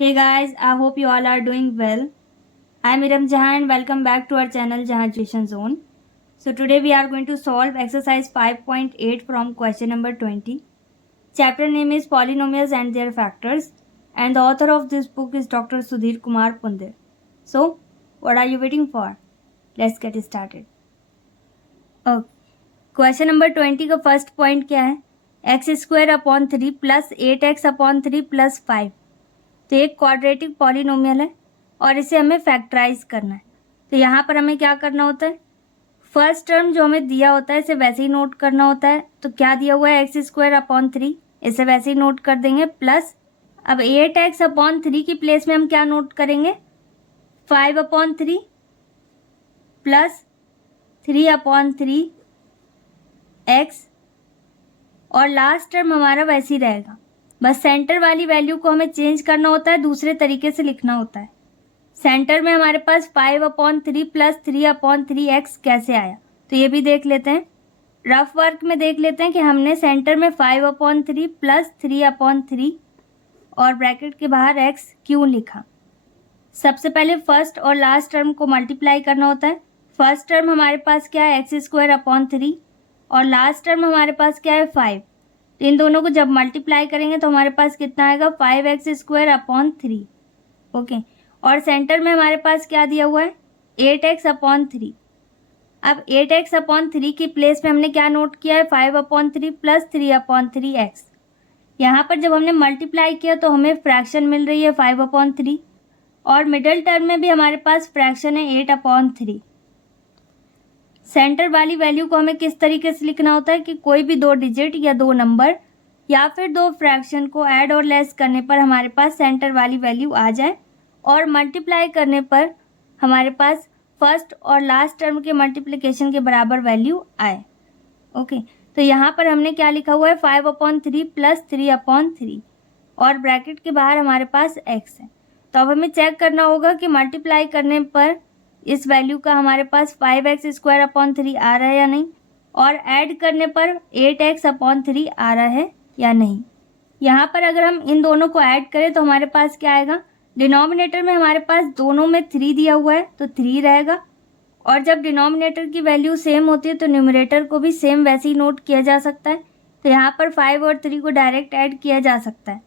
Hey guys, I hope you all are doing well. I'm Iram Jahan and welcome back to our channel Jahan Tuition Zone. So today we are going to solve exercise 5.8 from question number 20. Chapter name is Polynomials and Their Factors and the author of this book is Dr. Sudhir Kumar Pundir. So, what are you waiting for? Let's get started. Okay. Question number 20 का first point क्या है? X square upon 3 plus 8x upon 3 plus 5. तो एक quadratic polynomial है और इसे हमें factorise करना है. तो यहाँ पर हमें क्या करना होता है? फर्स्ट टर्म जो हमें दिया होता है इसे वैसे ही नोट करना होता है. तो क्या दिया हुआ है? एक्स स्क्वायर अपॉन 3, इसे वैसे ही नोट कर देंगे. प्लस अब 8x अपॉन 3 की प्लेस में हम क्या नोट करेंगे? 5 अपॉन 3 प्लस 3 अपॉन 3 एक्स, और लास्ट टर्म हमारा वैसे ही रहेगा. बस सेंटर वाली वैल्यू को हमें चेंज करना होता है, दूसरे तरीके से लिखना होता है. सेंटर में हमारे पास 5 अपॉन 3 प्लस 3 अपॉन 3 एक्स कैसे आया, तो ये भी देख लेते हैं. रफ वर्क में देख लेते हैं कि हमने सेंटर में 5 अपॉन 3 प्लस 3 अपॉन 3 और ब्रैकेट के बाहर एक्स क्यों लिखा. सबसे पहले फर्स्ट और लास्ट टर्म को मल्टीप्लाई करना होता है. फर्स्ट टर्म हमारे पास क्या है? एक्स स्क्वायर अपॉन 3 और लास्ट टर्म हमारे पास क्या है? 5. इन दोनों को जब मल्टीप्लाई करेंगे तो हमारे पास कितना आएगा? 5x square upon 3. ओके. और सेंटर में हमारे पास क्या दिया हुआ है? 8x upon 3. अब 8x अपॉन 3 की प्लेस में हमने क्या नोट किया है? 5 अपॉन 3 प्लस 3 अपॉन 3 एक्स. यहाँ पर जब हमने मल्टीप्लाई किया तो हमें फ्रैक्शन मिल रही है 5 अपॉन 3 और मिडल टर्म में भी हमारे पास फ्रैक्शन है 8 अपॉन 3. सेंटर वाली वैल्यू को हमें किस तरीके से लिखना होता है कि कोई भी दो डिजिट या दो नंबर या फिर दो फ्रैक्शन को ऐड और लेस करने पर हमारे पास सेंटर वाली वैल्यू आ जाए और मल्टीप्लाई करने पर हमारे पास फर्स्ट और लास्ट टर्म के मल्टीप्लिकेशन के बराबर वैल्यू आए. ओके. तो यहाँ पर हमने क्या लिखा हुआ है? 5 अपॉन 3 प्लस 3 अपॉन 3 और ब्रैकेट के बाहर हमारे पास एक्स है. तो अब हमें चेक करना होगा कि मल्टीप्लाई करने पर इस वैल्यू का हमारे पास 5x स्क्वायर अपॉन 3 आ रहा है या नहीं, और ऐड करने पर 8x अपॉन 3 आ रहा है या नहीं. यहाँ पर अगर हम इन दोनों को ऐड करें तो हमारे पास क्या आएगा? डिनोमिनेटर में हमारे पास दोनों में 3 दिया हुआ है तो 3 रहेगा, और जब डिनोमिनेटर की वैल्यू सेम होती है तो न्यूमरेटर को भी सेम वैसे ही नोट किया जा सकता है. तो यहाँ पर 5 और 3 को डायरेक्ट ऐड किया जा सकता है.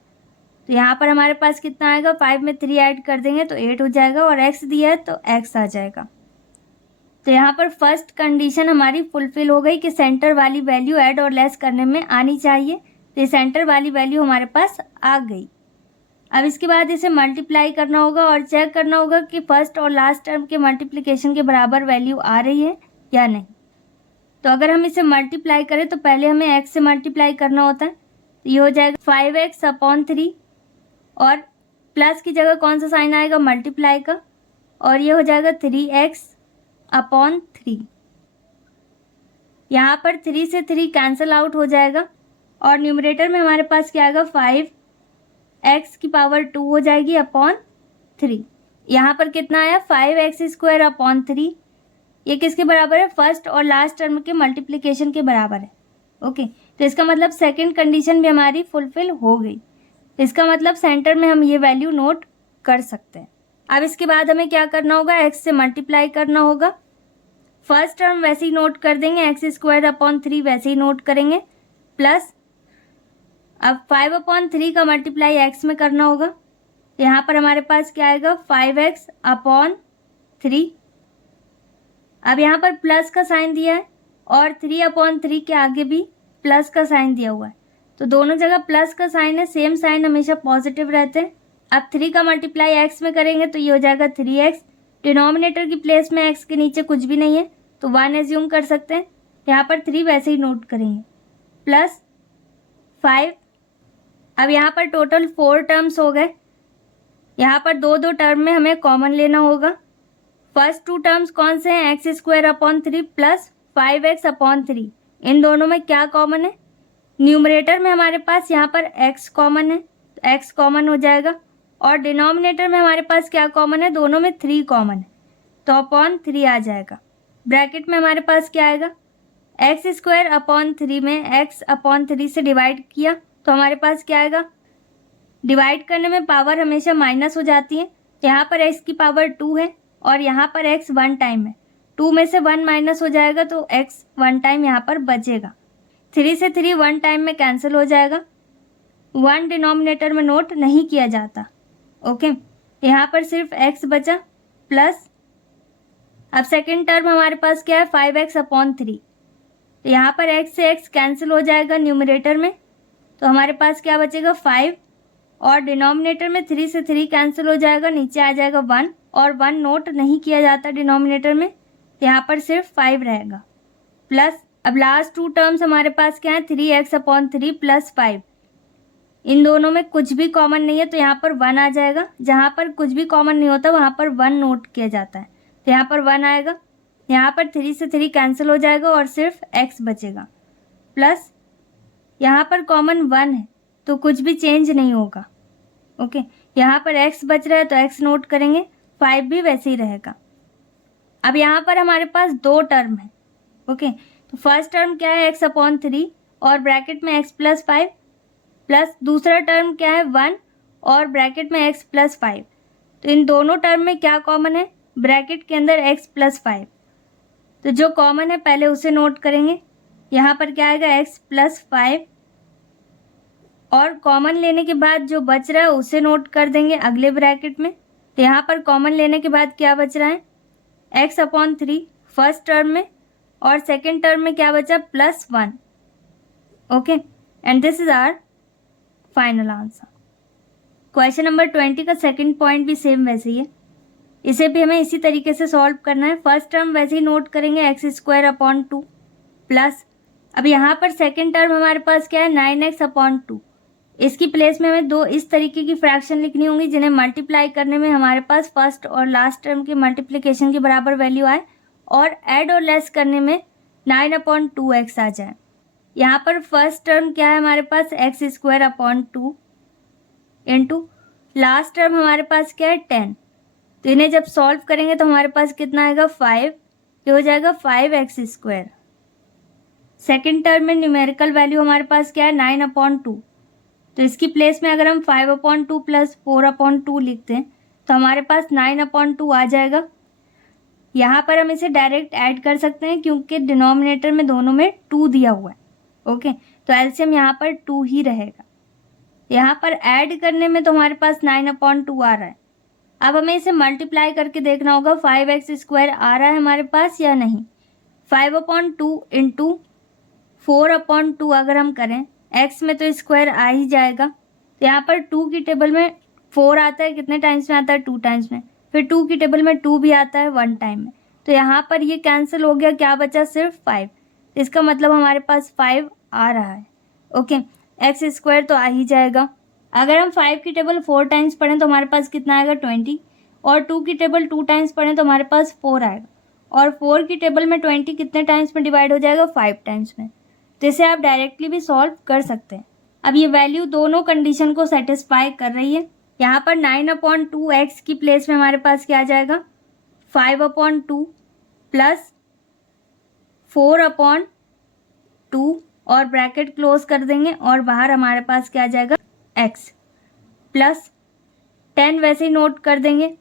तो यहाँ पर हमारे पास कितना आएगा? 5 में 3 ऐड कर देंगे तो 8 हो जाएगा, और x दिया है तो x आ जाएगा. तो यहाँ पर फर्स्ट कंडीशन हमारी फुलफिल हो गई कि सेंटर वाली वैल्यू ऐड और लेस करने में आनी चाहिए. तो ये सेंटर वाली वैल्यू हमारे पास आ गई. अब इसके बाद इसे मल्टीप्लाई करना होगा और चेक करना होगा कि फर्स्ट और लास्ट टर्म के मल्टीप्लिकेशन के बराबर वैल्यू आ रही है या नहीं. तो अगर हम इसे मल्टीप्लाई करें तो पहले हमें x से मल्टीप्लाई करना होता है. तो ये हो जाएगा 5x अपॉन 3 और प्लस की जगह कौन सा साइन आएगा? मल्टीप्लाई का, और ये हो जाएगा 3x अपॉन 3. यहाँ पर 3 से 3 कैंसिल आउट हो जाएगा और न्यूमरेटर में हमारे पास क्या आएगा? 5x की पावर 2 हो जाएगी अपॉन 3. यहाँ पर कितना आया? 5x square upon 3. ये किसके बराबर है? फर्स्ट और लास्ट टर्म के मल्टीप्लिकेशन के बराबर है. ओके. तो इसका मतलब सेकेंड कंडीशन भी हमारी फुलफिल हो गई. इसका मतलब सेंटर में हम ये वैल्यू नोट कर सकते हैं. अब इसके बाद हमें क्या करना होगा? x से मल्टीप्लाई करना होगा. फर्स्ट टर्म वैसे ही नोट कर देंगे, एक्स स्क्वायर अपॉन 3 वैसे ही नोट करेंगे, प्लस अब 5 अपॉन 3 का मल्टीप्लाई x में करना होगा. यहाँ पर हमारे पास क्या आएगा? 5x upon 3. अब यहाँ पर प्लस का साइन दिया है और 3 अपॉन 3 के आगे भी प्लस का साइन दिया हुआ है, तो दोनों जगह प्लस का साइन है. सेम साइन हमेशा पॉजिटिव रहते हैं. अब 3 का मल्टीप्लाई x में करेंगे तो ये हो जाएगा 3x. डिनोमिनेटर की प्लेस में x के नीचे कुछ भी नहीं है तो 1 एज्यूम कर सकते हैं. यहाँ पर 3 वैसे ही नोट करेंगे, प्लस 5. अब यहाँ पर टोटल 4 टर्म्स हो गए. यहाँ पर दो दो टर्म में हमें कॉमन लेना होगा. फर्स्ट 2 टर्म्स कौन से हैं? X square upon 3 plus 5x upon 3. इन दोनों में क्या कॉमन है? न्यूमरेटर में हमारे पास यहाँ पर x कॉमन है तो x कॉमन हो जाएगा, और डिनोमिनेटर में हमारे पास क्या कॉमन है? दोनों में 3 कॉमन है तो अपॉन 3 आ जाएगा. ब्रैकेट में हमारे पास क्या आएगा? एक्स स्क्वायर अपॉन 3 में x अपॉन 3 से डिवाइड किया तो हमारे पास क्या आएगा? डिवाइड करने में पावर हमेशा माइनस हो जाती है। यहाँ पर x की पावर 2 है और यहाँ पर x 1 टाइम है। 2 में से 1 माइनस हो जाएगा तो x 1 टाइम यहाँ पर बचेगा। 3 से 3 1 टाइम में कैंसिल हो जाएगा। 1 डिनोमिनेटर में नोट नहीं किया जाता। ओके, यहाँ पर सिर्फ x बचा प्लस, अब सेकेंड टर्म हमारे पास क्या है 5x/3। तो यहाँ पर x से x कैंसिल हो जाएगा न्यूमरेटर में, तो हमारे पास क्या बचेगा 5, और डिनोमिनेटर में 3 से 3 कैंसिल हो जाएगा, नीचे आ जाएगा 1, और 1 नोट नहीं किया जाता डिनोमिनेटर में, यहाँ पर सिर्फ 5 रहेगा प्लस। अब लास्ट 2 टर्म्स हमारे पास क्या है 3x/3 प्लस 5। इन दोनों में कुछ भी कॉमन नहीं है तो यहाँ पर 1 आ जाएगा। जहाँ पर कुछ भी कॉमन नहीं होता वहाँ पर 1 नोट किया जाता है, तो यहाँ पर 1 आएगा। यहाँ पर 3 से 3 कैंसिल हो जाएगा और सिर्फ x बचेगा प्लस, यहाँ पर कॉमन 1 है तो कुछ भी चेंज नहीं होगा। ओके, यहाँ पर x बच रहा है तो x नोट करेंगे, 5 भी वैसे ही रहेगा। अब यहाँ पर हमारे पास 2 टर्म है। ओके, तो फर्स्ट टर्म क्या है x/3 और ब्रैकेट में x + 5 प्लस दूसरा टर्म क्या है 1 और ब्रैकेट में x + 5। तो इन दोनों टर्म में क्या कॉमन है, ब्रैकेट के अंदर x + 5। तो जो कॉमन है पहले उसे नोट करेंगे। यहाँ पर क्या आएगा x + 5, और कॉमन लेने के बाद जो बच रहा है उसे नोट कर देंगे अगले ब्रैकेट में। तो यहाँ पर कॉमन लेने के बाद क्या बच रहा है x/3 फर्स्ट टर्म में, और सेकेंड टर्म में क्या बचा +1। Okay, and this is our final answer. Question number 20 का सेकंड पॉइंट भी सेम वैसे ही है, इसे भी हमें इसी तरीके से सॉल्व करना है। फर्स्ट टर्म वैसे ही नोट करेंगे x² प्लस, अब यहाँ पर सेकंड टर्म हमारे पास क्या है 9x/2। इसकी प्लेस में हमें 2 इस तरीके की फ्रैक्शन लिखनी होंगी जिन्हें मल्टीप्लाई करने में हमारे पास फर्स्ट और लास्ट टर्म के मल्टीप्लिकेशन के बराबर वैल्यू आए, और ऐड और लेस करने में 9/2x आ जाए। यहाँ पर फर्स्ट टर्म क्या है हमारे पास x² इंटू लास्ट टर्म हमारे पास क्या है 10। तो इन्हें जब सॉल्व करेंगे तो हमारे पास कितना आएगा 5, ये हो जाएगा 5x²। सेकेंड टर्म में न्यूमेरिकल वैल्यू हमारे पास क्या है 9/2। तो इसकी प्लेस में अगर हम 5/2 प्लस 4/2 लिखते हैं तो हमारे पास 9/2 आ जाएगा। यहाँ पर हम इसे डायरेक्ट ऐड कर सकते हैं क्योंकि डिनोमिनेटर में दोनों में 2 दिया हुआ है। ओके, तो एलसीएम यहाँ पर 2 ही रहेगा। यहाँ पर ऐड करने में तो हमारे पास 9/2 आ रहा है। अब हमें इसे मल्टीप्लाई करके देखना होगा 5x² आ रहा है हमारे पास या नहीं। 5/2 इंटू 4/2 अगर हम करें, x में तो स्क्वायर आ ही जाएगा। तो यहाँ पर 2 की टेबल में 4 आता है, कितने टाइम्स में आता है 2 टाइम्स में, फिर 2 की टेबल में 2 भी आता है 1 टाइम में। तो यहाँ पर ये कैंसिल हो गया, क्या बचा सिर्फ 5। इसका मतलब हमारे पास 5 आ रहा है। ओके, x² तो आ ही जाएगा। अगर हम 5 की टेबल 4 टाइम्स पढ़ें तो हमारे पास कितना आएगा 20, और 2 की टेबल 2 टाइम्स पढ़ें तो हमारे पास 4 आएगा, और 4 की टेबल में 20 कितने टाइम्स में डिवाइड हो जाएगा 5 टाइम्स में। तो इसे आप डायरेक्टली भी सॉल्व कर सकते हैं। अब ये वैल्यू दोनों कंडीशन को सेटिस्फाई कर रही है। यहाँ पर 9/2x की प्लेस में हमारे पास क्या आ जाएगा 5/2 प्लस 4/2, और ब्रैकेट क्लोज कर देंगे, और बाहर हमारे पास क्या आ जाएगा x प्लस 10 वैसे ही नोट कर देंगे,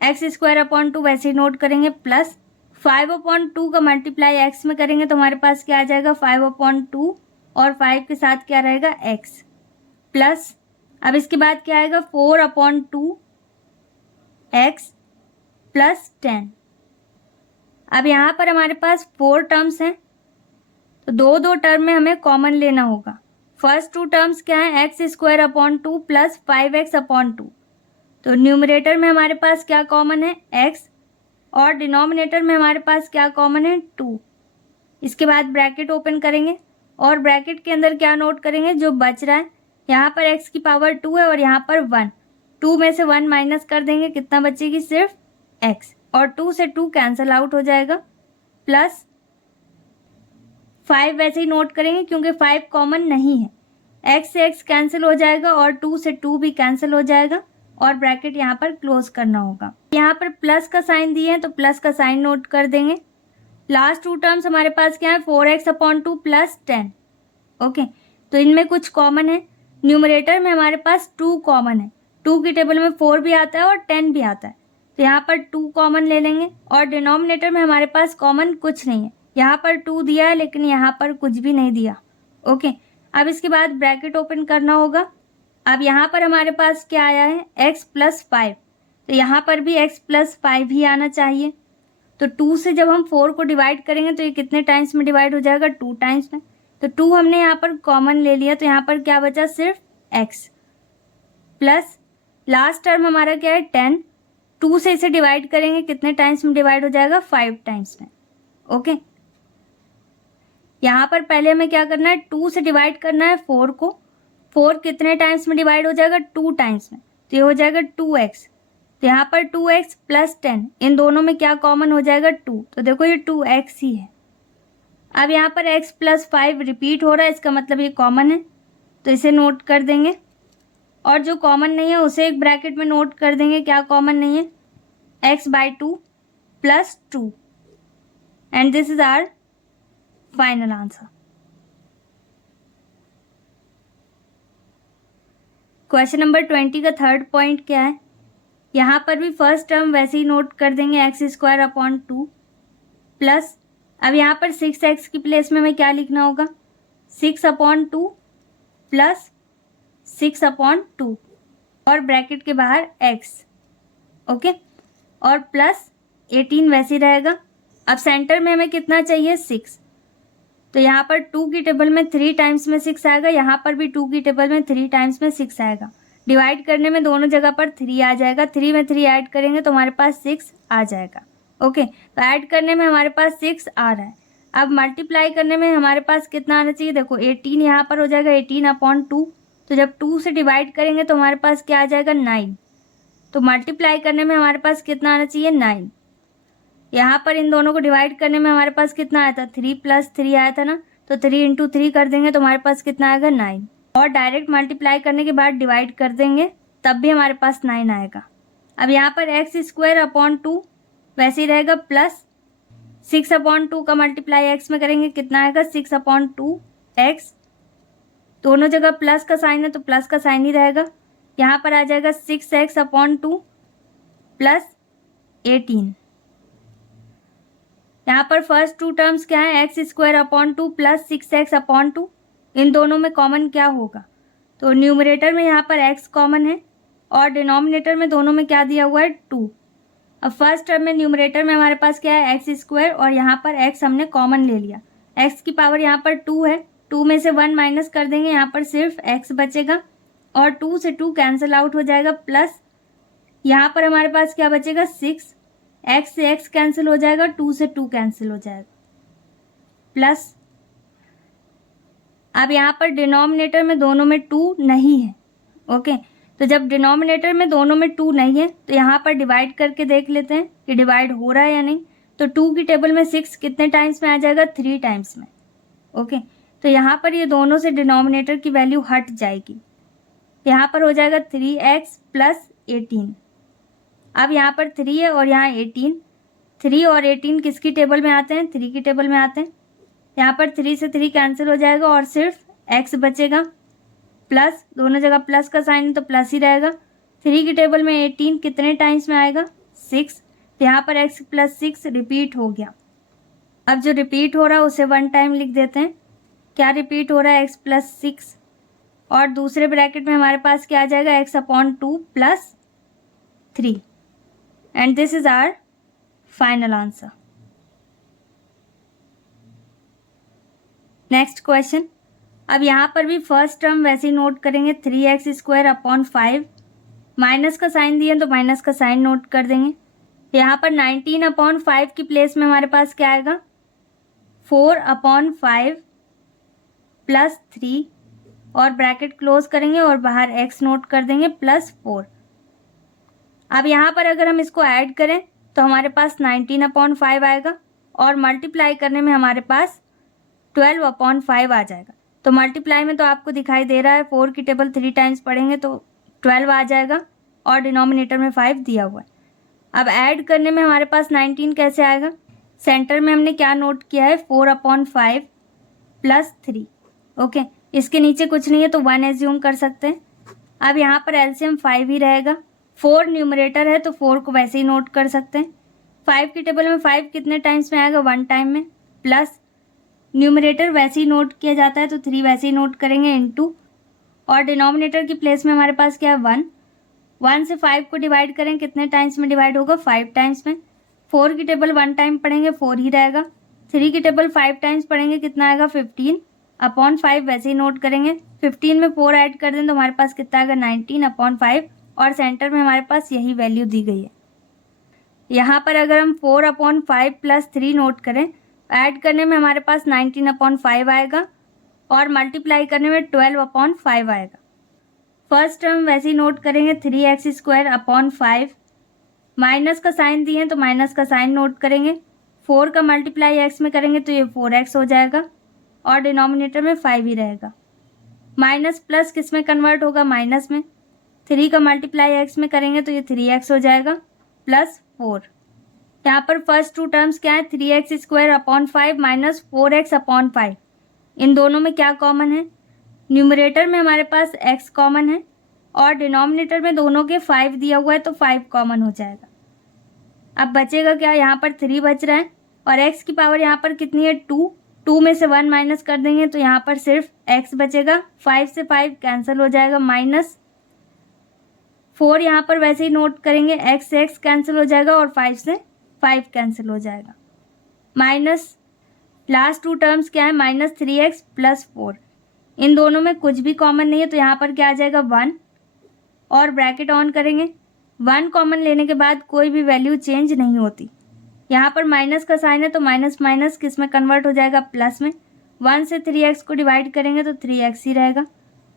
x² वैसे ही नोट करेंगे, प्लस 5/2 का मल्टीप्लाई x में करेंगे तो हमारे पास क्या आ जाएगा 5/2, और 5 के साथ क्या रहेगा x प्लस, अब इसके बाद क्या आएगा 4/2 x प्लस 10। अब यहाँ पर हमारे पास 4 टर्म्स हैं तो 2 टर्म में हमें कॉमन लेना होगा। फर्स्ट 2 टर्म्स क्या है x² प्लस 5x/2। तो न्यूमरेटर में हमारे पास क्या कॉमन है x, और डिनोमिनेटर में हमारे पास क्या कॉमन है 2। इसके बाद ब्रैकेट ओपन करेंगे और ब्रैकेट के अंदर क्या नोट करेंगे जो बच रहा है। यहाँ पर x की पावर 2 है और यहाँ पर 1, 2 में से 1 माइनस कर देंगे, कितना बचेगी सिर्फ x, और 2 से 2 कैंसिल आउट हो जाएगा, प्लस 5 वैसे ही नोट करेंगे क्योंकि 5 कॉमन नहीं है, x से x कैंसिल हो जाएगा और 2 से 2 भी कैंसिल हो जाएगा, और ब्रैकेट यहाँ पर क्लोज करना होगा। यहाँ पर प्लस का साइन दिए हैं तो प्लस का साइन नोट कर देंगे। लास्ट 2 टर्म्स हमारे पास क्या है 4x/2 प्लस 10। ओके, तो इनमें कुछ कॉमन है न्यूमरेटर में हमारे पास 2 कॉमन है, 2 की टेबल में 4 भी आता है और 10 भी आता है, तो यहाँ पर 2 कॉमन ले लेंगे। और डिनोमिनेटर में हमारे पास कॉमन कुछ नहीं है, यहाँ पर 2 दिया है लेकिन यहाँ पर कुछ भी नहीं दिया। ओके, अब इसके बाद ब्रैकेट ओपन करना होगा। अब यहाँ पर हमारे पास क्या आया है, x + 5, तो यहाँ पर भी x + 5 ही आना चाहिए। तो 2 से जब हम 4 को डिवाइड करेंगे तो ये कितने टाइम्स में डिवाइड हो जाएगा, 2 टाइम्स में। तो 2 हमने यहाँ पर कॉमन ले लिया, तो यहाँ पर क्या बचा, सिर्फ x प्लस लास्ट टर्म हमारा क्या है 10, 2 से इसे डिवाइड करेंगे कितने टाइम्स में डिवाइड हो जाएगा, 5 टाइम्स में। ओके, यहाँ पर पहले हमें क्या करना है, 2 से डिवाइड करना है 4 को। 4 कितने टाइम्स में डिवाइड हो जाएगा, 2 टाइम्स में, तो ये हो जाएगा 2x। तो यहाँ पर 2x + 10, इन दोनों में क्या कॉमन हो जाएगा, 2, तो देखो ये 2x ही है। अब यहाँ पर x + 5 रिपीट हो रहा है, इसका मतलब ये कॉमन है, तो इसे नोट कर देंगे। और जो कॉमन नहीं है उसे एक ब्रैकेट में नोट कर देंगे, क्या कॉमन नहीं है, x/2 + 2, and this is our final answer. Question number 20 का थर्ड पॉइंट क्या है, यहाँ पर भी फर्स्ट टर्म वैसे ही नोट कर देंगे, x² / 2 प्लस, अब यहाँ पर 6x की प्लेस में हमें क्या लिखना होगा, 6/2 प्लस 6/2 और ब्रैकेट के बाहर x। ओके, और प्लस 18 वैसे ही रहेगा। अब सेंटर में हमें कितना चाहिए, 6, तो यहाँ पर 2 की टेबल में 3 टाइम्स में 6 आएगा, यहाँ पर भी 2 की टेबल में 3 टाइम्स में 6 आएगा। डिवाइड करने में दोनों जगह पर 3 आ जाएगा, 3 में 3 ऐड करेंगे तो हमारे पास 6 आ जाएगा। ओके, तो ऐड करने में हमारे पास 6 आ रहा है। अब मल्टीप्लाई करने में हमारे पास कितना आना चाहिए, देखो 18 यहाँ पर हो जाएगा 18/2, तो जब 2 से डिवाइड करेंगे तो हमारे पास क्या आ जाएगा, 9। तो मल्टीप्लाई करने में हमारे पास कितना आना चाहिए, 9। यहाँ पर इन दोनों को डिवाइड करने में हमारे पास कितना आया था, 3 + 3 आया था ना, तो 3 × 3 कर देंगे तो हमारे पास कितना आएगा, 9। और डायरेक्ट मल्टीप्लाई करने के बाद डिवाइड कर देंगे तब भी हमारे पास 9 आएगा। अब यहाँ पर x² / 2 वैसे ही रहेगा, प्लस 6/2 का मल्टीप्लाई x में करेंगे कितना आएगा, 6/2x, दोनों जगह प्लस का साइन है तो प्लस का साइन ही रहेगा। यहाँ पर आ जाएगा 6x/2 प्लस 18। यहाँ पर फर्स्ट 2 टर्म्स क्या है, x² / 2 प्लस 6x/2, इन दोनों में कॉमन क्या होगा, तो न्यूमरेटर में यहाँ पर x कॉमन है और डिनोमिनेटर में दोनों में क्या दिया हुआ है, 2। अब फर्स्ट टर्म में न्यूमरेटर में हमारे पास क्या है, x² और यहाँ पर x हमने कॉमन ले लिया, x की पावर यहाँ पर 2 है, 2 में से 1 माइनस कर देंगे, यहाँ पर सिर्फ x बचेगा और 2 से 2 कैंसिल आउट हो जाएगा, प्लस यहाँ पर हमारे पास क्या बचेगा, 6, x से x कैंसिल हो जाएगा, 2 से 2 कैंसिल हो जाएगा, प्लस अब यहाँ पर डिनोमिनेटर में दोनों में 2 नहीं है। ओके, तो जब डिनोमिनेटर में दोनों में 2 नहीं है तो यहाँ पर डिवाइड करके देख लेते हैं कि डिवाइड हो रहा है या नहीं। तो 2 की टेबल में 6 कितने टाइम्स में आ जाएगा, 3 टाइम्स में। ओके, तो यहाँ पर ये दोनों से डिनोमिनेटर की वैल्यू हट जाएगी, यहाँ पर हो जाएगा 3x + 18। अब यहाँ पर 3 है और यहाँ 18, 3 और 18 किसकी टेबल में आते हैं, 3 की टेबल में आते हैं। यहाँ पर 3 से 3 कैंसिल हो जाएगा और सिर्फ x बचेगा, प्लस दोनों जगह प्लस का साइन है तो प्लस ही रहेगा। 3 की टेबल में 18 कितने टाइम्स में आएगा, 6, तो यहाँ पर x + 6 रिपीट हो गया। अब जो रिपीट हो रहा है उसे 1 टाइम लिख देते हैं, क्या रिपीट हो रहा है, x + 6, और दूसरे ब्रैकेट में हमारे पास क्या आ जाएगा, x/2 + 3, and this is our final answer. Next question, अब यहाँ पर भी फर्स्ट टर्म वैसे ही नोट करेंगे, 3x² / 5, माइनस का साइन दिए तो माइनस का साइन नोट कर देंगे। यहाँ पर 19/5 की प्लेस में हमारे पास क्या आएगा, 4/5 + 3, और ब्रैकेट क्लोज करेंगे और बाहर x नोट कर देंगे, +4। अब यहाँ पर अगर हम इसको ऐड करें तो हमारे पास 19/5 आएगा और मल्टीप्लाई करने में हमारे पास 12/5 आ जाएगा। तो मल्टीप्लाई में तो आपको दिखाई दे रहा है, 4 की टेबल 3 टाइम्स पढ़ेंगे तो 12 आ जाएगा और डिनोमिनेटर में 5 दिया हुआ है। अब ऐड करने में हमारे पास 19 कैसे आएगा, सेंटर में हमने क्या नोट किया है, 4/5 + 3। ओके, इसके नीचे कुछ नहीं है तो 1 एज्यूम कर सकते हैं। अब यहाँ पर एलसीएम 5 ही रहेगा। 4 न्यूमरेटर है तो 4 को वैसे ही नोट कर सकते हैं। 5 की टेबल में 5 कितने टाइम्स में आएगा, 1 टाइम में, प्लस न्यूमरेटर वैसे ही नोट किया जाता है तो 3 वैसे ही नोट करेंगे इनटू, और डिनोमिनेटर की प्लेस में हमारे पास क्या है 1। 1 से 5 को डिवाइड करें, कितने टाइम्स में डिवाइड होगा, 5 टाइम्स में। 4 की टेबल 1 टाइम पढ़ेंगे 4 ही रहेगा। 3 की टेबल 5 टाइम्स पढ़ेंगे, कितना आएगा 15 अपॉन 5 वैसे ही नोट करेंगे। 15 में 4 ऐड कर दें तो हमारे पास कितना आएगा 19 अपॉन 5, और सेंटर में हमारे पास यही वैल्यू दी गई है। यहाँ पर अगर हम 4 अपॉन 5 प्लस 3 नोट करें, ऐड करने में हमारे पास 19 अपॉन 5 आएगा, और मल्टीप्लाई करने में 12 अपॉन 5 आएगा। फर्स्ट टर्म वैसे ही नोट करेंगे 3x² अपॉन 5, माइनस का साइन दिए तो माइनस का साइन नोट करेंगे। 4 का मल्टीप्लाई x में करेंगे तो ये 4x हो जाएगा, और डिनोमिनेटर में 5 ही रहेगा। माइनस प्लस किस में कन्वर्ट होगा, माइनस में। 3 का मल्टीप्लाई x में करेंगे तो ये 3x हो जाएगा, प्लस 4। यहाँ पर फर्स्ट टू टर्म्स क्या है, 3x² upon 5 minus 4x upon 5। इन दोनों में क्या कॉमन है, न्यूमरेटर में हमारे पास x कॉमन है, और डिनोमिनेटर में दोनों के 5 दिया हुआ है तो 5 कॉमन हो जाएगा। अब बचेगा क्या, यहाँ पर 3 बच रहा है, और x की पावर यहाँ पर कितनी है 2 में से 1 माइनस कर देंगे तो यहाँ पर सिर्फ x बचेगा। 5 से 5 कैंसिल हो जाएगा, माइनस 4 यहाँ पर वैसे ही नोट करेंगे, x से x कैंसिल हो जाएगा, और 5 से 5 कैंसिल हो जाएगा। माइनस लास्ट टू टर्म्स क्या है, माइनस 3x प्लस 4। इन दोनों में कुछ भी कॉमन नहीं है तो यहाँ पर क्या आ जाएगा 1, और ब्रैकेट ऑन करेंगे। 1 कॉमन लेने के बाद कोई भी वैल्यू चेंज नहीं होती। यहाँ पर माइनस का साइन है तो माइनस माइनस किस में कन्वर्ट हो जाएगा, प्लस में। 1 से 3x को डिवाइड करेंगे तो 3x ही रहेगा।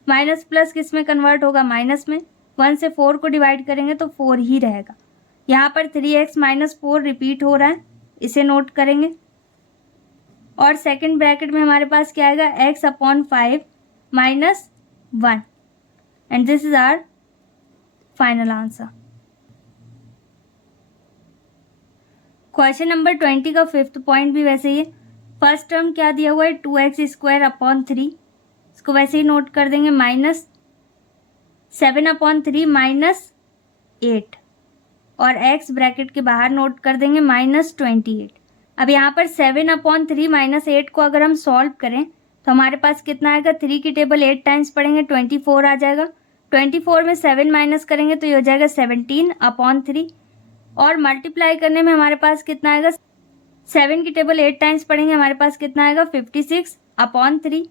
माइनस प्लस किस में कन्वर्ट होगा, माइनस में। 1 से 4 को डिवाइड करेंगे तो 4 ही रहेगा। यहाँ पर 3x माइनस 4 रिपीट हो रहा है, इसे नोट करेंगे। और सेकंड ब्रैकेट में हमारे पास क्या आएगा, x upon 5 minus 1, and this is our final answer. Question number 20 का 5th पॉइंट भी वैसे ही है। फर्स्ट टर्म क्या दिया हुआ है, 2x² अपॉन 3, इसको वैसे ही नोट कर देंगे, माइनस 7 अपॉन 3 माइनस 8, और x ब्रैकेट के बाहर नोट कर देंगे माइनस 28। अब यहाँ पर 7 अपॉन 3 माइनस 8 को अगर हम सॉल्व करें तो हमारे पास कितना आएगा, 3 की टेबल 8 टाइम्स पढ़ेंगे 24 आ जाएगा। 24 में 7 माइनस करेंगे तो ये हो जाएगा 17 अपॉन 3, और मल्टीप्लाई करने में हमारे पास कितना आएगा, 7 की टेबल 8 टाइम्स पढ़ेंगे हमारे पास कितना आएगा 56 अपॉन 3,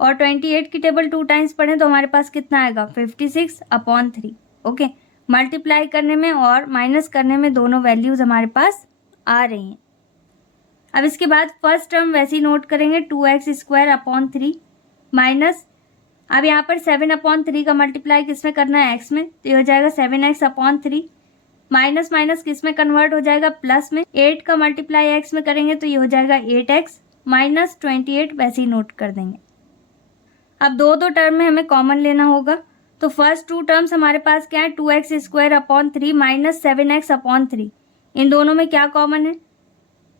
और 28 की टेबल 2 टाइम्स पढ़ें तो हमारे पास कितना आएगा 56 अपॉन 3। ओके, मल्टीप्लाई करने में और माइनस करने में दोनों वैल्यूज हमारे पास आ रही हैं। अब इसके बाद फर्स्ट टर्म वैसे ही नोट करेंगे, 2x² अपॉन 3 माइनस, अब यहाँ पर 7 अपॉन 3 का मल्टीप्लाई किस में करना है, x में, तो ये हो जाएगा 7x अपॉन 3, माइनस माइनस किस में कन्वर्ट हो जाएगा, प्लस में। 8 का मल्टीप्लाई x में करेंगे तो ये हो जाएगा 8x माइनस 28, वैसे ही नोट कर देंगे। अब दो टर्म में हमें कॉमन लेना होगा, तो फर्स्ट टू टर्म्स हमारे पास क्या है, 2x² upon 3 minus 7x upon 3। इन दोनों में क्या कॉमन है,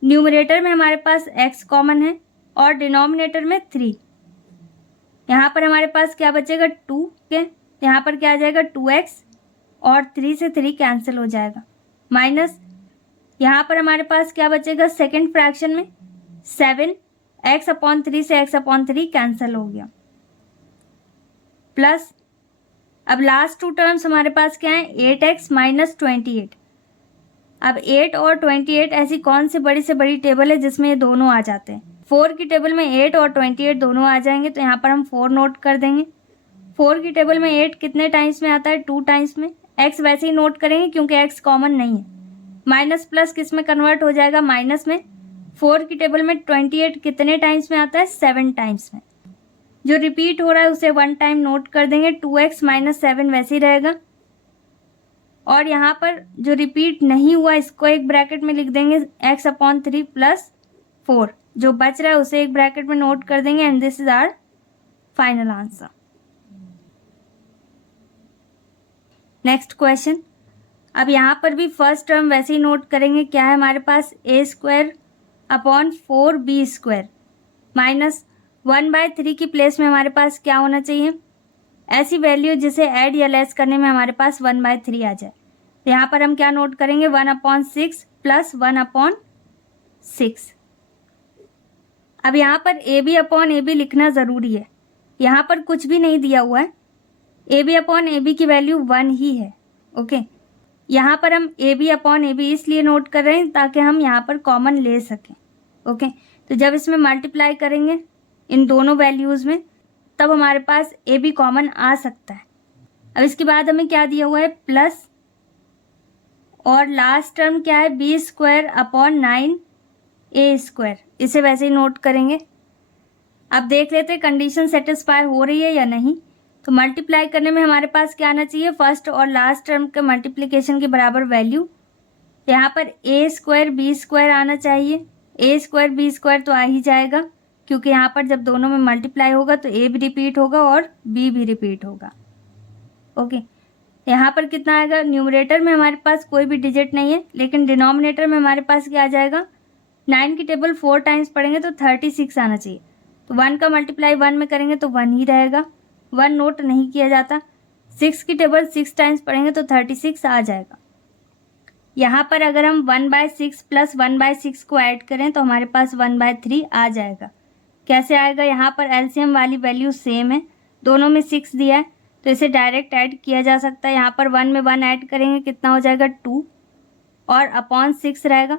न्यूमरेटर में हमारे पास x कॉमन है, और डिनोमिनेटर में 3। यहाँ पर हमारे पास क्या बचेगा 2 के, यहाँ पर क्या आ जाएगा 2x, और 3 से 3 कैंसिल हो जाएगा, माइनस यहाँ पर हमारे पास क्या बचेगा, सेकंड फ्रैक्शन में 7 x अपॉन 3 से x अपॉन 3 कैंसिल हो गया, प्लस अब लास्ट टू टर्म्स हमारे पास क्या है, 8x माइनस 28। अब 8 और 28 ऐसी कौन सी बड़ी से बड़ी टेबल है जिसमें ये दोनों आ जाते हैं। 4 की टेबल में 8 और 28 दोनों आ जाएंगे, तो यहाँ पर हम 4 नोट कर देंगे। 4 की टेबल में 8 कितने टाइम्स में आता है, 2 टाइम्स में। x वैसे ही नोट करेंगे क्योंकि x कॉमन नहीं है। माइनस प्लस किस में कन्वर्ट हो जाएगा, माइनस में। 4 की टेबल में 28 कितने टाइम्स में आता है, 7 टाइम्स में। जो रिपीट हो रहा है उसे 1 टाइम नोट कर देंगे, 2x माइनस 7 वैसे ही रहेगा। और यहाँ पर जो रिपीट नहीं हुआ इसको एक ब्रैकेट में लिख देंगे, x अपॉन 3 प्लस 4। जो बच रहा है उसे एक ब्रैकेट में नोट कर देंगे, and this is our final answer. Next question. अब यहाँ पर भी फर्स्ट टर्म वैसे ही नोट करेंगे, क्या है हमारे पास, a² अपॉन 4b² माइनस 1/3 की प्लेस में हमारे पास क्या होना चाहिए, ऐसी वैल्यू जिसे ऐड या लेस करने में हमारे पास 1/3 आ जाए। तो यहाँ पर हम क्या नोट करेंगे, 1/6 प्लस 1/6। अब यहाँ पर A B upon A B लिखना ज़रूरी है, यहाँ पर कुछ भी नहीं दिया हुआ है, A B upon A B की वैल्यू 1 ही है। ओके, यहाँ पर हम A B upon A B इसलिए नोट कर रहे हैं ताकि हम यहाँ पर कॉमन ले सकें। ओके, तो जब इसमें मल्टीप्लाई करेंगे इन दोनों वैल्यूज़ में, तब हमारे पास ए बी कॉमन आ सकता है। अब इसके बाद हमें क्या दिया हुआ है, प्लस, और लास्ट टर्म क्या है, बी स्क्वायर अपॉन 9a²। इसे वैसे ही नोट करेंगे। अब देख लेते हैं कंडीशन सेटिस्फाई हो रही है या नहीं। तो मल्टीप्लाई करने में हमारे पास क्या आना चाहिए, फर्स्ट और लास्ट टर्म के मल्टीप्लिकेशन के बराबर वैल्यू। यहाँ पर a² b² आना चाहिए, a² b² तो आ ही जाएगा, क्योंकि यहाँ पर जब दोनों में मल्टीप्लाई होगा तो a भी रिपीट होगा और b भी रिपीट होगा। ओके, यहाँ पर कितना आएगा, न्यूमरेटर में हमारे पास कोई भी डिजिट नहीं है, लेकिन डिनोमिनेटर में हमारे पास क्या आ जाएगा, 9 की टेबल 4 टाइम्स पढ़ेंगे तो 36 आना चाहिए। तो 1 का मल्टीप्लाई 1 में करेंगे तो 1 ही रहेगा, 1 नोट नहीं किया जाता। 6 की टेबल 6 टाइम्स पढ़ेंगे तो 36 आ जाएगा। यहाँ पर अगर हम 1/6 प्लस 1/6 को ऐड करें तो हमारे पास 1/3 आ जाएगा। कैसे आएगा, यहाँ पर एलसीएम वाली वैल्यू सेम है, दोनों में 6 दिया है, तो इसे डायरेक्ट ऐड किया जा सकता है। यहाँ पर 1 में 1 ऐड करेंगे, कितना हो जाएगा, 2, और अपॉन 6 रहेगा।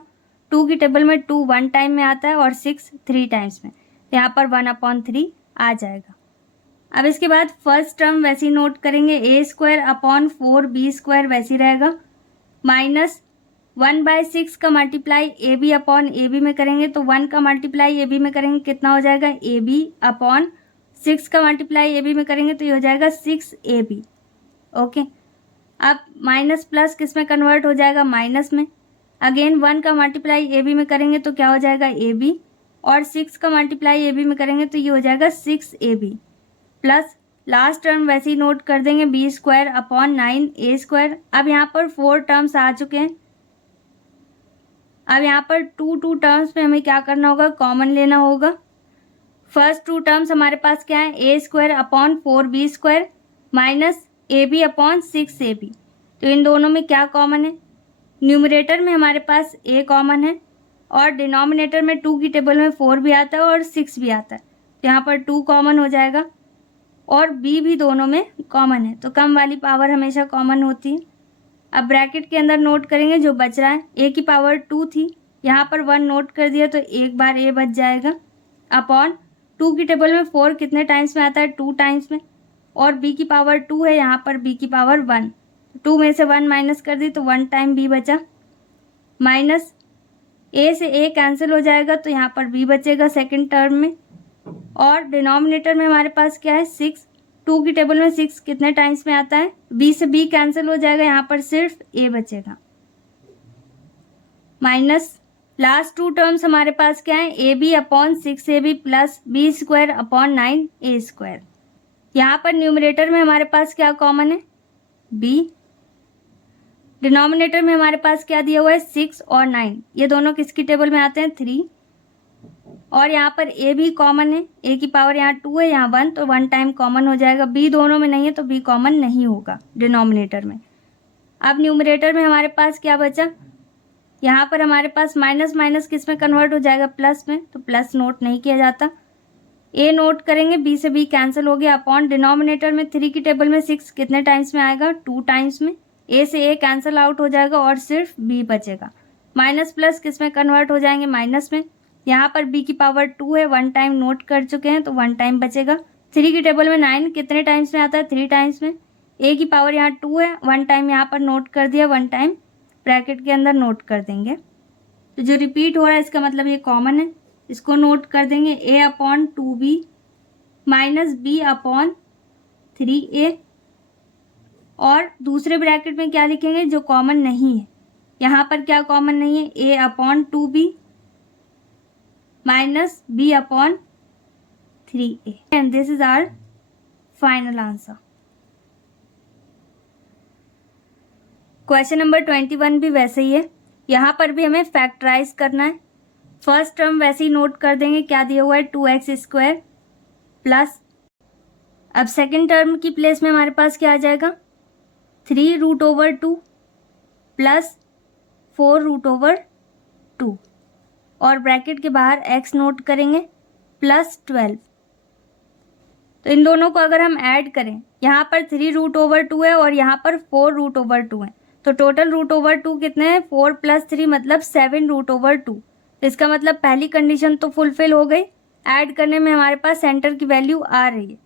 2 की टेबल में 2 1 टाइम में आता है और 6 3 टाइम्स में, तो यहाँ पर 1/3 आ जाएगा। अब इसके बाद फर्स्ट टर्म वैसे ही नोट करेंगे, a² अपॉन 4b² वैसे ही रहेगा, माइनस 1/6 का multiply A B upon A B में करेंगे तो 1 का मल्टीप्लाई ए बी में करेंगे, कितना हो जाएगा, ए बी अपॉन 6 का मल्टीप्लाई ए बी में करेंगे तो ये हो जाएगा 6ab। ओके, अब माइनस प्लस किस में कन्वर्ट हो जाएगा, माइनस में। अगेन 1 का मल्टीप्लाई ए बी में करेंगे तो क्या हो जाएगा, ए बी, और 6 का मल्टीप्लाई ए बी में करेंगे तो ये हो जाएगा 6ab, प्लस लास्ट टर्म वैसे ही नोट कर देंगे, b² अपॉन 9a²। अब यहाँ पर 4 टर्म्स आ चुके हैं। अब यहाँ पर 2 टर्म्स में हमें क्या करना होगा, कॉमन लेना होगा। फर्स्ट 2 टर्म्स हमारे पास क्या है, a² upon 4b² minus ab upon 6ab। तो इन दोनों में क्या कॉमन है, न्यूमरेटर में हमारे पास a कॉमन है, और डिनोमिनेटर में 2 की टेबल में 4 भी आता है और 6 भी आता है, तो यहाँ पर 2 कॉमन हो जाएगा, और b भी दोनों में कॉमन है, तो कम वाली पावर हमेशा कॉमन होती है। अब ब्रैकेट के अंदर नोट करेंगे जो बच रहा है, a की पावर 2 थी, यहाँ पर 1 नोट कर दिया तो एक बार a बच जाएगा, अपॉन 2 की टेबल में 4 कितने टाइम्स में आता है, 2 टाइम्स में, और b की पावर 2 है, यहाँ पर b की पावर 1, 2 में से 1 माइनस कर दी तो 1 टाइम b बचा, माइनस a से a कैंसिल हो जाएगा तो यहाँ पर b बचेगा सेकेंड टर्म में, और डिनोमिनेटर में हमारे पास क्या है, 6, 2 की टेबल में 6 कितने टाइम्स में आता है, b से b कैंसिल हो जाएगा, यहाँ पर सिर्फ a बचेगा, माइनस लास्ट 2 टर्म्स हमारे पास क्या है, ab upon 6ab plus b² upon 9a²। यहाँ पर न्यूमरेटर में हमारे पास क्या कॉमन है, b, डिनोमिनेटर में हमारे पास क्या दिया हुआ है, 6 और 9, ये दोनों किसकी टेबल में आते हैं, 3, और यहाँ पर a भी कॉमन है, a की पावर यहाँ 2 है, यहाँ 1, तो 1 टाइम कॉमन हो जाएगा, b दोनों में नहीं है तो b कॉमन नहीं होगा डिनोमिनेटर में। अब न्यूमरेटर में हमारे पास क्या बचा, यहाँ पर हमारे पास माइनस माइनस किस में कन्वर्ट हो जाएगा, प्लस में, तो प्लस नोट नहीं किया जाता, a नोट करेंगे, b से b कैंसिल हो गया, अपॉन डिनोमिनेटर में 3 की टेबल में 6 कितने टाइम्स में आएगा, 2 टाइम्स में, a से a कैंसिल आउट हो जाएगा और सिर्फ b बचेगा, माइनस प्लस किस में कन्वर्ट हो जाएंगे, माइनस में। यहाँ पर b की पावर 2 है, 1 टाइम नोट कर चुके हैं तो 1 टाइम बचेगा। 3 की टेबल में 9 कितने टाइम्स में आता है, 3 टाइम्स में, a की पावर यहाँ 2 है, 1 टाइम यहाँ पर नोट कर दिया, 1 टाइम ब्रैकेट के अंदर नोट कर देंगे। तो जो रिपीट हो रहा है इसका मतलब ये कॉमन है, इसको नोट कर देंगे, a upon 2b minus b upon 3a, और दूसरे ब्रैकेट में क्या लिखेंगे, जो कॉमन नहीं है, यहाँ पर क्या कॉमन नहीं है, a upon 2b minus b upon 3a, and this is our final answer. Question number 21 भी वैसे ही है, यहाँ पर भी हमें फैक्टराइज करना है। फर्स्ट टर्म वैसे ही नोट कर देंगे, क्या दिया हुआ है, 2x² प्लस, अब सेकेंड टर्म की प्लेस में हमारे पास क्या आ जाएगा, 3√/2 प्लस 4√/2 और ब्रैकेट के बाहर x नोट करेंगे प्लस 12। तो इन दोनों को अगर हम ऐड करें, यहाँ पर 3√/2 है और यहाँ पर 4√/2 है, तो टोटल √/2 कितने हैं, 4 + 3 मतलब 7√/2। इसका मतलब पहली कंडीशन तो फुलफिल हो गई, ऐड करने में हमारे पास सेंटर की वैल्यू आ रही है।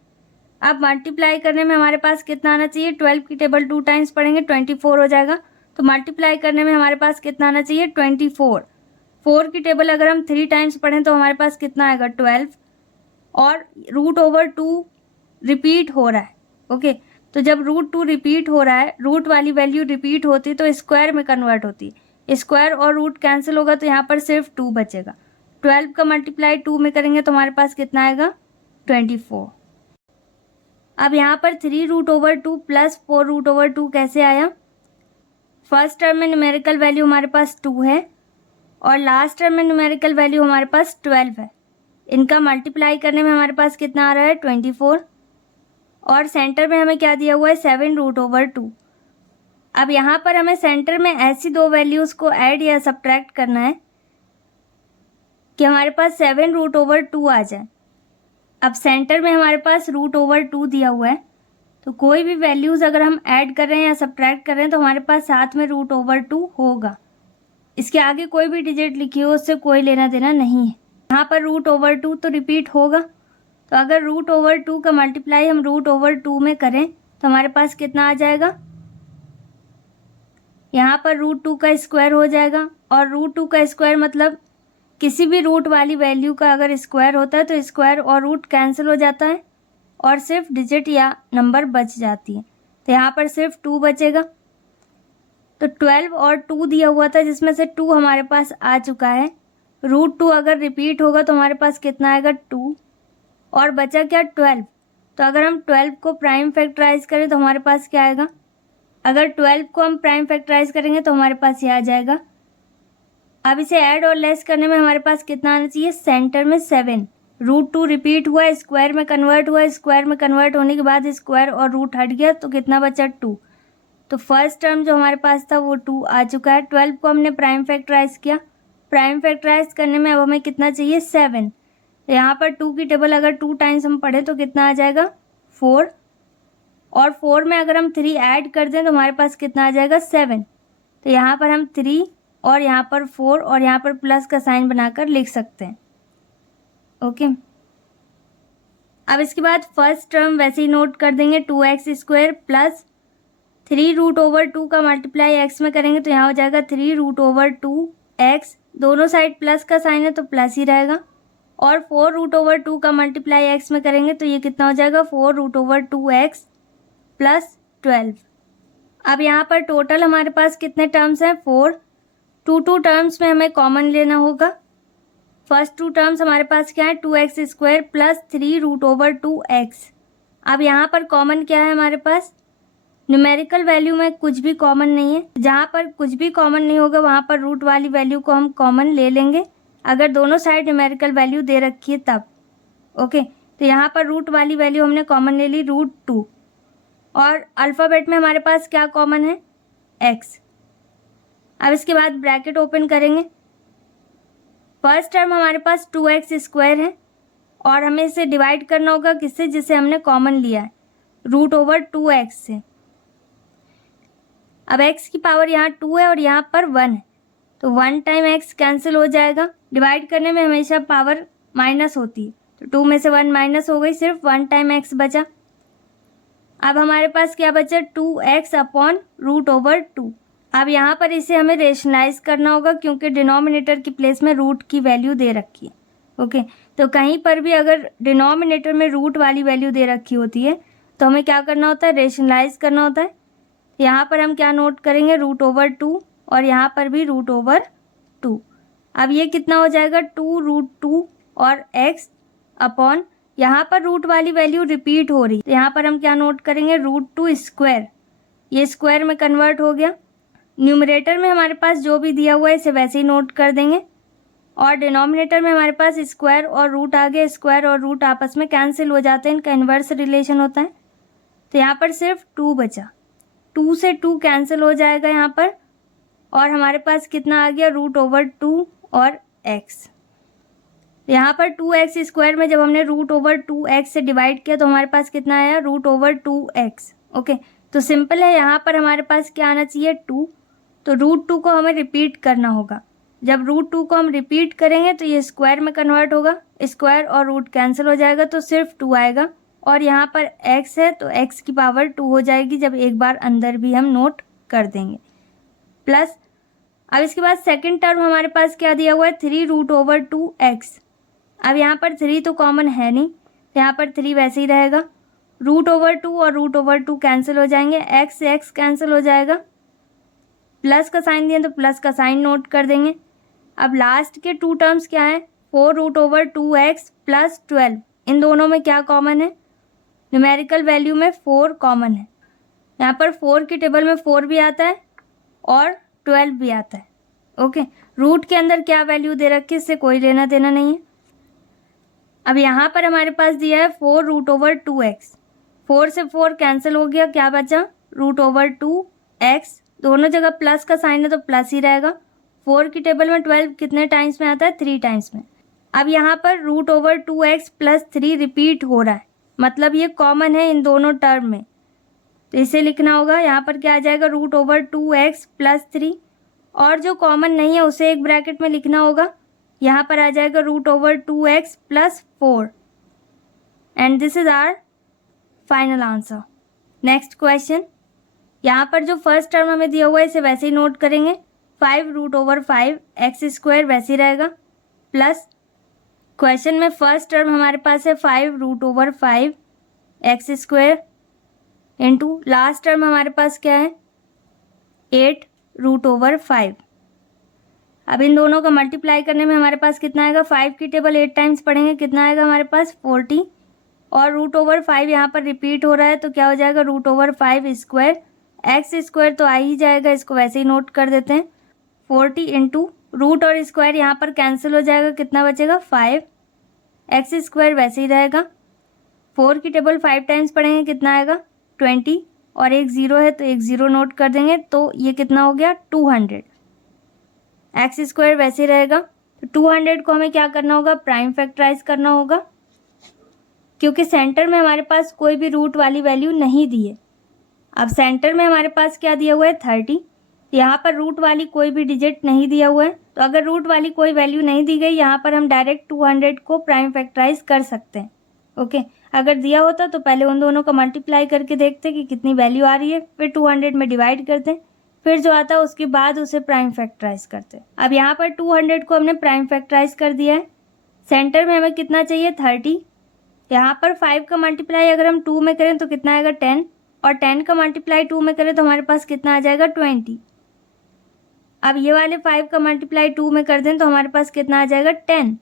अब मल्टीप्लाई करने में हमारे पास कितना आना चाहिए, 12 की टेबल 2 टाइम्स पढ़ेंगे 24 हो जाएगा, तो मल्टीप्लाई करने में हमारे पास कितना आना चाहिए, 24। 4 की टेबल अगर हम 3 टाइम्स पढ़ें तो हमारे पास कितना आएगा, 12, और √/2 रिपीट हो रहा है। ओके, तो जब √2 रिपीट हो रहा है, रूट वाली वैल्यू रिपीट होती है तो स्क्वायर में कन्वर्ट होती है, स्क्वायर और रूट कैंसिल होगा तो यहाँ पर सिर्फ 2 बचेगा। 12 का मल्टीप्लाई 2 में करेंगे तो हमारे पास कितना आएगा, 24। अब यहाँ पर 3√/2 प्लस 4√/2 कैसे आया, फर्स्ट टर्म में न्यूमेरिकल वैल्यू हमारे पास 2 है और लास्ट टर्म में न्यूमेरिकल वैल्यू हमारे पास 12 है। इनका मल्टीप्लाई करने में हमारे पास कितना आ रहा है, 24, और सेंटर में हमें क्या दिया हुआ है, 7√/2। अब यहाँ पर हमें सेंटर में ऐसी दो वैल्यूज़ को ऐड या सब्ट्रैक्ट करना है कि हमारे पास 7√/2 आ जाए। अब सेंटर में हमारे पास √/2 दिया हुआ है, तो कोई भी वैल्यूज़ अगर हम ऐड कर रहे हैं या सब्ट्रैक्ट कर रहे हैं तो हमारे पास साथ में √/2 होगा। इसके आगे कोई भी डिजिट लिखी हो उससे कोई लेना देना नहीं है। यहाँ पर √/2 तो रिपीट होगा, तो अगर √/2 का मल्टीप्लाई हम √/2 में करें तो हमारे पास कितना आ जाएगा, यहाँ पर √2 का स्क्वायर हो जाएगा, और √2 का स्क्वायर मतलब किसी भी रूट वाली वैल्यू का अगर स्क्वायर होता है तो स्क्वायर और रूट कैंसिल हो जाता है और सिर्फ डिजिट या नंबर बच जाती है, तो यहाँ पर सिर्फ 2 बचेगा। तो 12 और 2 दिया हुआ था जिसमें से 2 हमारे पास आ चुका है, √2 अगर रिपीट होगा तो हमारे पास कितना आएगा, 2, और बचा क्या, 12। तो अगर हम 12 को प्राइम फैक्टराइज करें तो हमारे पास क्या आएगा, अगर 12 को हम प्राइम फैक्टराइज करेंगे तो हमारे पास ये आ जाएगा। अब इसे ऐड और लेस करने में हमारे पास कितना आना चाहिए, सेंटर में 7, √2 रिपीट हुआ, स्क्वायर में कन्वर्ट हुआ, स्क्वायर में कन्वर्ट होने के बाद स्क्वायर और रूट हट गया तो कितना बचा, 2। तो फर्स्ट टर्म जो हमारे पास था वो 2 आ चुका है। 12 को हमने प्राइम फैक्टराइज किया, प्राइम फैक्टराइज करने में अब हमें कितना चाहिए, 7। तो यहाँ पर 2 की टेबल अगर 2 टाइम्स हम पढ़ें तो कितना आ जाएगा, 4, और 4 में अगर हम 3 ऐड कर दें तो हमारे पास कितना आ जाएगा, 7। तो यहाँ पर हम 3 और यहाँ पर 4 और यहाँ पर प्लस का साइन बनाकर लिख सकते हैं। ओके, अब इसके बाद फर्स्ट टर्म वैसे ही नोट कर देंगे, 2x² प्लस 3√/2 का मल्टीप्लाई x में करेंगे तो यहाँ हो जाएगा 3√/2x, दोनों साइड प्लस का साइन है तो प्लस ही रहेगा, और 4√/2 का मल्टीप्लाई x में करेंगे तो ये कितना हो जाएगा, 4√/2x प्लस 12। अब यहाँ पर टोटल हमारे पास कितने टर्म्स हैं, 4। 2 टर्म्स में हमें कॉमन लेना होगा। फर्स्ट 2 टर्म्स हमारे पास क्या है, 2x² प्लस 3√/2x। अब यहाँ पर कॉमन क्या है हमारे पास, न्यूमेरिकल वैल्यू में कुछ भी कॉमन नहीं है, जहाँ पर कुछ भी कॉमन नहीं होगा वहाँ पर रूट वाली वैल्यू को हम कॉमन ले लेंगे, अगर दोनों साइड न्यूमेरिकल वैल्यू दे रखी है तब। ओके, तो यहाँ पर रूट वाली वैल्यू हमने कॉमन ले ली, √2, और अल्फ़ाबेट में हमारे पास क्या कॉमन है, x। अब इसके बाद ब्रैकेट ओपन करेंगे, फर्स्ट टर्म हमारे पास 2x² है और हमें इसे डिवाइड करना होगा किससे, जिसे हमने कॉमन लिया है, √2x से। अब x की पावर यहाँ 2 है और यहाँ पर 1 है, तो 1 टाइम x कैंसिल हो जाएगा, डिवाइड करने में हमेशा पावर माइनस होती है, तो 2 में से 1 माइनस हो गई, सिर्फ 1 टाइम x बचा। अब हमारे पास क्या बचा, 2x/√2। अब यहाँ पर इसे हमें रेशनलाइज करना होगा क्योंकि डिनोमिनेटर की प्लेस में रूट की वैल्यू दे रखी है। ओके, तो कहीं पर भी अगर डिनोमिनेटर में रूट वाली वैल्यू दे रखी होती है तो हमें क्या करना होता है, रेशनलाइज करना होता है। यहाँ पर हम क्या नोट करेंगे, √2, और यहाँ पर भी √2। अब ये कितना हो जाएगा, 2√2 और x अपॉन, यहाँ पर रूट वाली वैल्यू रिपीट हो रही है, तो यहाँ पर हम क्या नोट करेंगे, √2², ये स्क्वायर में कन्वर्ट हो गया। न्यूमरेटर में हमारे पास जो भी दिया हुआ है इसे वैसे ही नोट कर देंगे, और डिनोमिनेटर में हमारे पास स्क्वायर और रूट आ गया, स्क्वायर और रूट आपस में कैंसिल हो जाते हैं, इनका इन्वर्स रिलेशन होता है। तो यहाँ पर सिर्फ 2 बचा, 2 से 2 कैंसिल हो जाएगा यहाँ पर, और हमारे पास कितना आ गया, √2 और x। यहाँ पर 2x स्क्वायर में जब हमने √2x से डिवाइड किया तो हमारे पास कितना आया, √2x। ओके, तो सिंपल है, यहाँ पर हमारे पास क्या आना चाहिए, 2। तो √2 को हमें रिपीट करना होगा। जब √2 को हम रिपीट करेंगे तो ये स्क्वायर में कन्वर्ट होगा, स्क्वायर और रूट कैंसिल हो जाएगा तो सिर्फ 2 आएगा, और यहाँ पर x है तो x की पावर 2 हो जाएगी, जब एक बार अंदर भी हम नोट कर देंगे, प्लस अब इसके बाद सेकंड टर्म हमारे पास क्या दिया हुआ है, 3√2x। अब यहाँ पर 3 तो कॉमन है नहीं, तो यहाँ पर 3 वैसे ही रहेगा, √2 और √2 कैंसिल हो जाएंगे, x से x कैंसिल हो जाएगा, प्लस का साइन दिया तो प्लस का साइन नोट कर देंगे। अब लास्ट के 2 टर्म्स क्या है, 4√2x प्लस 12, इन दोनों में क्या कॉमन है, न्यूमेरिकल वैल्यू में 4 कॉमन है। यहाँ पर 4 की टेबल में 4 भी आता है और 12 भी आता है। ओके, रूट के अंदर क्या वैल्यू दे रखी है इससे कोई लेना देना नहीं है। अब यहाँ पर हमारे पास दिया है 4√2x, 4 से 4 कैंसिल हो गया, क्या बचा, √2x, दोनों जगह प्लस का साइन है तो प्लस ही रहेगा। 4 की टेबल में 12 कितने टाइम्स में आता है, 3 टाइम्स में। अब यहाँ पर √2x प्लस 3 रिपीट हो रहा है, मतलब ये कॉमन है इन दोनों टर्म में, तो इसे लिखना होगा। यहाँ पर क्या आ जाएगा, √2x प्लस 3, और जो कॉमन नहीं है उसे एक ब्रैकेट में लिखना होगा, यहाँ पर आ जाएगा √2x plus 4, and this is our final answer. Next question, यहाँ पर जो फर्स्ट टर्म हमें दिया हुआ है इसे वैसे ही नोट करेंगे, 5√5x² वैसे ही रहेगा, प्लस क्वेश्चन में फर्स्ट टर्म हमारे पास है 5√5x² इंटू लास्ट टर्म हमारे पास क्या है, 8√5। अब इन दोनों का मल्टीप्लाई करने में हमारे पास कितना आएगा, 5 की टेबल 8 टाइम्स पढ़ेंगे, कितना आएगा हमारे पास 40, और √5 यहाँ पर रिपीट हो रहा है तो क्या हो जाएगा, √5², x² तो आ ही जाएगा, इसको वैसे ही नोट कर देते हैं। 40 इंटू रूट और स्क्वायर यहाँ पर कैंसिल हो जाएगा, कितना बचेगा 5, x² वैसे ही रहेगा। 4 की टेबल 5 टाइम्स पढ़ेंगे, कितना आएगा 20, और एक 0 है तो एक 0 नोट कर देंगे, तो ये कितना हो गया 200, x² वैसे ही रहेगा। तो 200 को हमें क्या करना होगा, प्राइम फैक्टराइज करना होगा, क्योंकि सेंटर में हमारे पास कोई भी रूट वाली वैल्यू नहीं दी है। अब सेंटर में हमारे पास क्या दिया हुआ है 30, यहाँ पर रूट वाली कोई भी डिजिट नहीं दिया हुआ है, तो अगर रूट वाली कोई वैल्यू नहीं दी गई यहाँ पर हम डायरेक्ट 200 को प्राइम फैक्टराइज कर सकते हैं। ओके, अगर दिया होता तो पहले उन दोनों का मल्टीप्लाई करके देखते कि कितनी वैल्यू आ रही है, फिर 200 में डिवाइड करते हैं, फिर जो आता है उसके बाद उसे प्राइम फैक्टराइज करते हैं। अब यहाँ पर 200 को हमने प्राइम फैक्टराइज कर दिया है, सेंटर में हमें कितना चाहिए 30, यहाँ पर 5 का मल्टीप्लाई अगर हम 2 में करें तो कितना आएगा 10, और 10 का मल्टीप्लाई 2 में करें तो हमारे पास कितना आ जाएगा 20। अब ये वाले 5 का मल्टीप्लाई 2 में कर दें तो हमारे पास कितना आ जाएगा 10,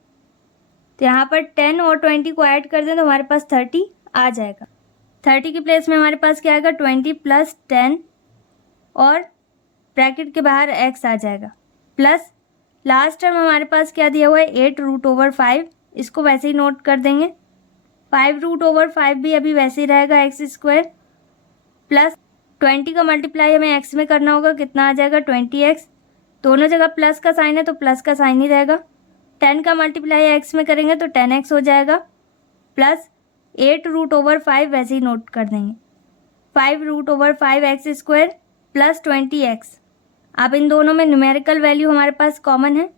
तो यहाँ पर 10 और 20 को ऐड कर दें तो हमारे पास 30 आ जाएगा। 30 की प्लेस में हमारे पास क्या आएगा 20 प्लस 10, और ब्रैकेट के बाहर x आ जाएगा, प्लस लास्ट टर्म हमारे पास क्या दिया हुआ है 8√5, इसको वैसे ही नोट कर देंगे। 5√5 भी अभी वैसे ही रहेगा x², प्लस 20 का मल्टीप्लाई हमें x में करना होगा, कितना आ जाएगा 20x, दोनों जगह प्लस का साइन है तो प्लस का साइन ही रहेगा। 10 का मल्टीप्लाई x में करेंगे तो 10x हो जाएगा, प्लस 8√5 वैसे ही नोट कर देंगे, 5√5x² प्लस 20x। अब इन दोनों में न्यूमेरिकल वैल्यू हमारे पास कॉमन है,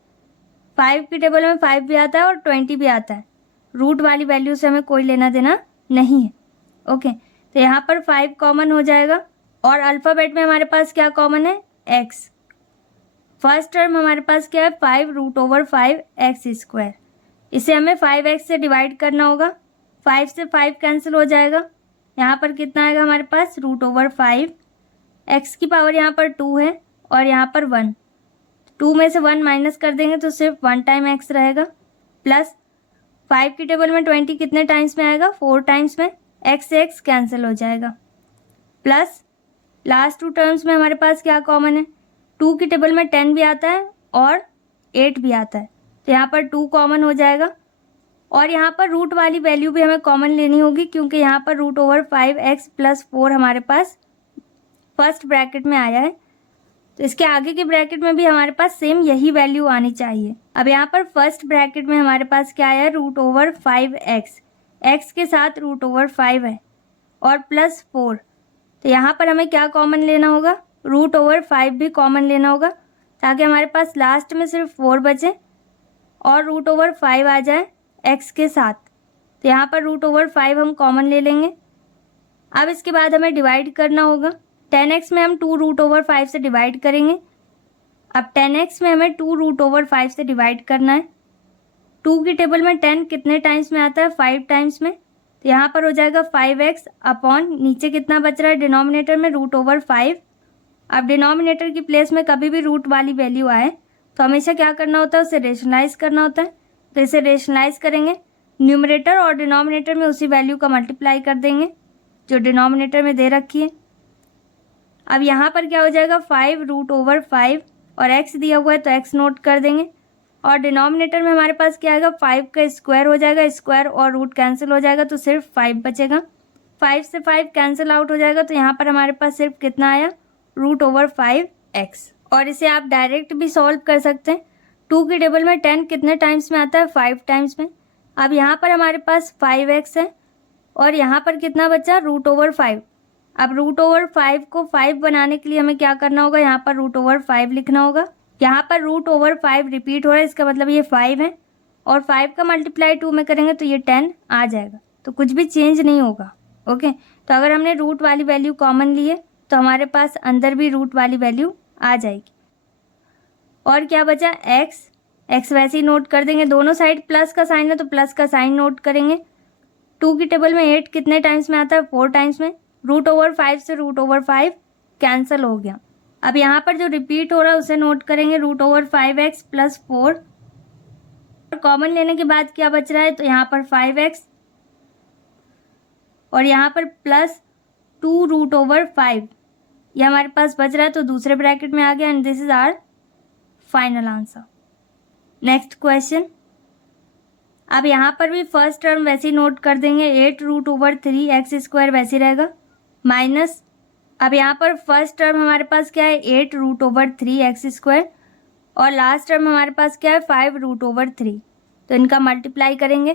5 की टेबल में 5 भी आता है और 20 भी आता है, रूट वाली वैल्यू से हमें कोई लेना देना नहीं है। ओके, तो यहाँ पर 5 कॉमन हो जाएगा, और अल्फ़ाबेट में हमारे पास क्या कॉमन है x। फर्स्ट टर्म हमारे पास क्या है 5√5x², इसे हमें 5x से डिवाइड करना होगा, 5 से 5 कैंसिल हो जाएगा, यहाँ पर कितना आएगा हमारे पास √5, x की पावर यहाँ पर 2 है और यहाँ पर 1, 2 में से 1 माइनस कर देंगे तो सिर्फ 1 टाइम x रहेगा, प्लस 5 की टेबल में 20 कितने टाइम्स में आएगा 4 टाइम्स में, x से x कैंसिल हो जाएगा, प्लस लास्ट 2 टर्म्स में हमारे पास क्या कॉमन है, 2 की टेबल में 10 भी आता है और 8 भी आता है, तो यहाँ पर 2 कॉमन हो जाएगा और यहाँ पर रूट वाली वैल्यू भी हमें कॉमन लेनी होगी क्योंकि यहाँ पर √5x + 4 हमारे पास फर्स्ट ब्रैकेट में आया है, तो इसके आगे के ब्रैकेट में भी हमारे पास सेम यही वैल्यू आनी चाहिए। अब यहाँ पर फर्स्ट ब्रैकेट में हमारे पास क्या आया, √5x, x के साथ √5 है और +4, तो यहाँ पर हमें क्या कॉमन लेना होगा, √5 भी कॉमन लेना होगा ताकि हमारे पास लास्ट में सिर्फ 4 बचे और √5 आ जाए x के साथ। तो यहाँ पर √5 हम कॉमन ले लेंगे। अब इसके बाद हमें डिवाइड करना होगा। 10x में हम 2 √5 से डिवाइड करेंगे। अब 10x में हमें 2 √5 से डिवाइड करना है। 2 की टेबल में 10 कितने टाइम्स में आता है, 5 टाइम्स में, तो यहाँ पर हो जाएगा 5x अपॉन नीचे कितना बच रहा है डिनोमिनेटर में, √5। अब डिनोमिनेटर की प्लेस में कभी भी रूट वाली वैल्यू आए तो हमेशा क्या करना होता है, उसे रेशनलाइज करना होता है। तो इसे रेशनलाइज करेंगे, न्यूमरेटर और डिनोमिनेटर में उसी वैल्यू का मल्टीप्लाई कर देंगे जो डिनोमिनेटर में दे रखी है। अब यहाँ पर क्या हो जाएगा, 5 √5 और x दिया हुआ है तो x नोट कर देंगे और डिनोमिनेटर में हमारे पास क्या आएगा, 5 का स्क्वायर हो जाएगा, स्क्वायर और रूट कैंसिल हो जाएगा तो सिर्फ 5 बचेगा। 5 से 5 कैंसिल आउट हो जाएगा तो यहाँ पर हमारे पास सिर्फ कितना आया, √5x। और इसे आप डायरेक्ट भी सॉल्व कर सकते हैं। 2 की टेबल में 10 कितने टाइम्स में आता है, 5 टाइम्स में। अब यहाँ पर हमारे पास 5x है और यहाँ पर कितना बचा, √5। अब √5 को 5 बनाने के लिए हमें क्या करना होगा, यहाँ पर √5 लिखना होगा। यहाँ पर √5 रिपीट हो रहा है, इसका मतलब ये 5 है और 5 का मल्टीप्लाई 2 में करेंगे तो ये 10 आ जाएगा, तो कुछ भी चेंज नहीं होगा। ओके, तो अगर हमने रूट वाली वैल्यू कॉमन ली है तो हमारे पास अंदर भी रूट वाली वैल्यू आ जाएगी। और क्या बचा, x वैसे ही नोट कर देंगे, दोनों साइड प्लस का साइन है तो प्लस का साइन नोट करेंगे। 2 की टेबल में 8 कितने टाइम्स में आता है, 4 टाइम्स में। √5 से √5 कैंसिल हो गया। अब यहाँ पर जो रिपीट हो रहा है उसे नोट करेंगे, √5x + 4। कॉमन लेने के बाद क्या बच रहा है, तो यहाँ पर 5x और यहाँ पर +2 √5 ये हमारे पास बच रहा है तो दूसरे ब्रैकेट में आ गया and this is our final answer. Next question. अब यहाँ पर भी फर्स्ट टर्म वैसे ही नोट कर देंगे, 8 √3x² वैसे रहेगा माइनस, अब यहाँ पर फर्स्ट टर्म हमारे पास क्या है, 8 √3x² और लास्ट टर्म हमारे पास क्या है, 5 √3, तो इनका मल्टीप्लाई करेंगे।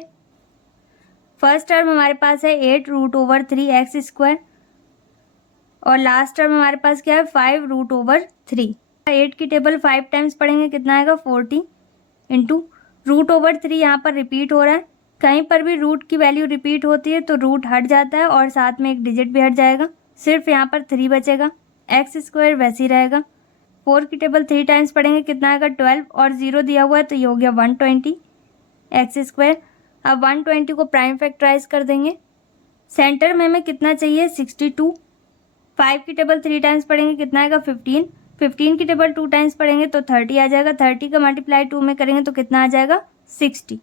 फर्स्ट टर्म हमारे पास है 8 √3x² और लास्ट टर्म हमारे पास क्या है, 5 √3। 8 की टेबल 5 टाइम्स पढ़ेंगे, कितना आएगा, 40 इंटू √3 यहाँ पर रिपीट हो रहा है। कहीं पर भी रूट की वैल्यू रिपीट होती है तो रूट हट जाता है और साथ में एक डिजिट भी हट जाएगा, सिर्फ यहाँ पर 3 बचेगा। x² वैसे ही रहेगा। 4 की टेबल 3 टाइम्स पढ़ेंगे, कितना आएगा, 12 और 0 दिया हुआ है तो ये हो गया 120 x²। अब 120 को प्राइम फैक्टराइज कर देंगे। सेंटर में हमें कितना चाहिए, 62। 5 की टेबल 3 टाइम्स पढ़ेंगे, कितना आएगा, 15। 15 की टेबल 2 टाइम्स पढ़ेंगे तो 30 आ जाएगा। 30 का मल्टीप्लाई 2 में करेंगे तो कितना आ जाएगा, 60।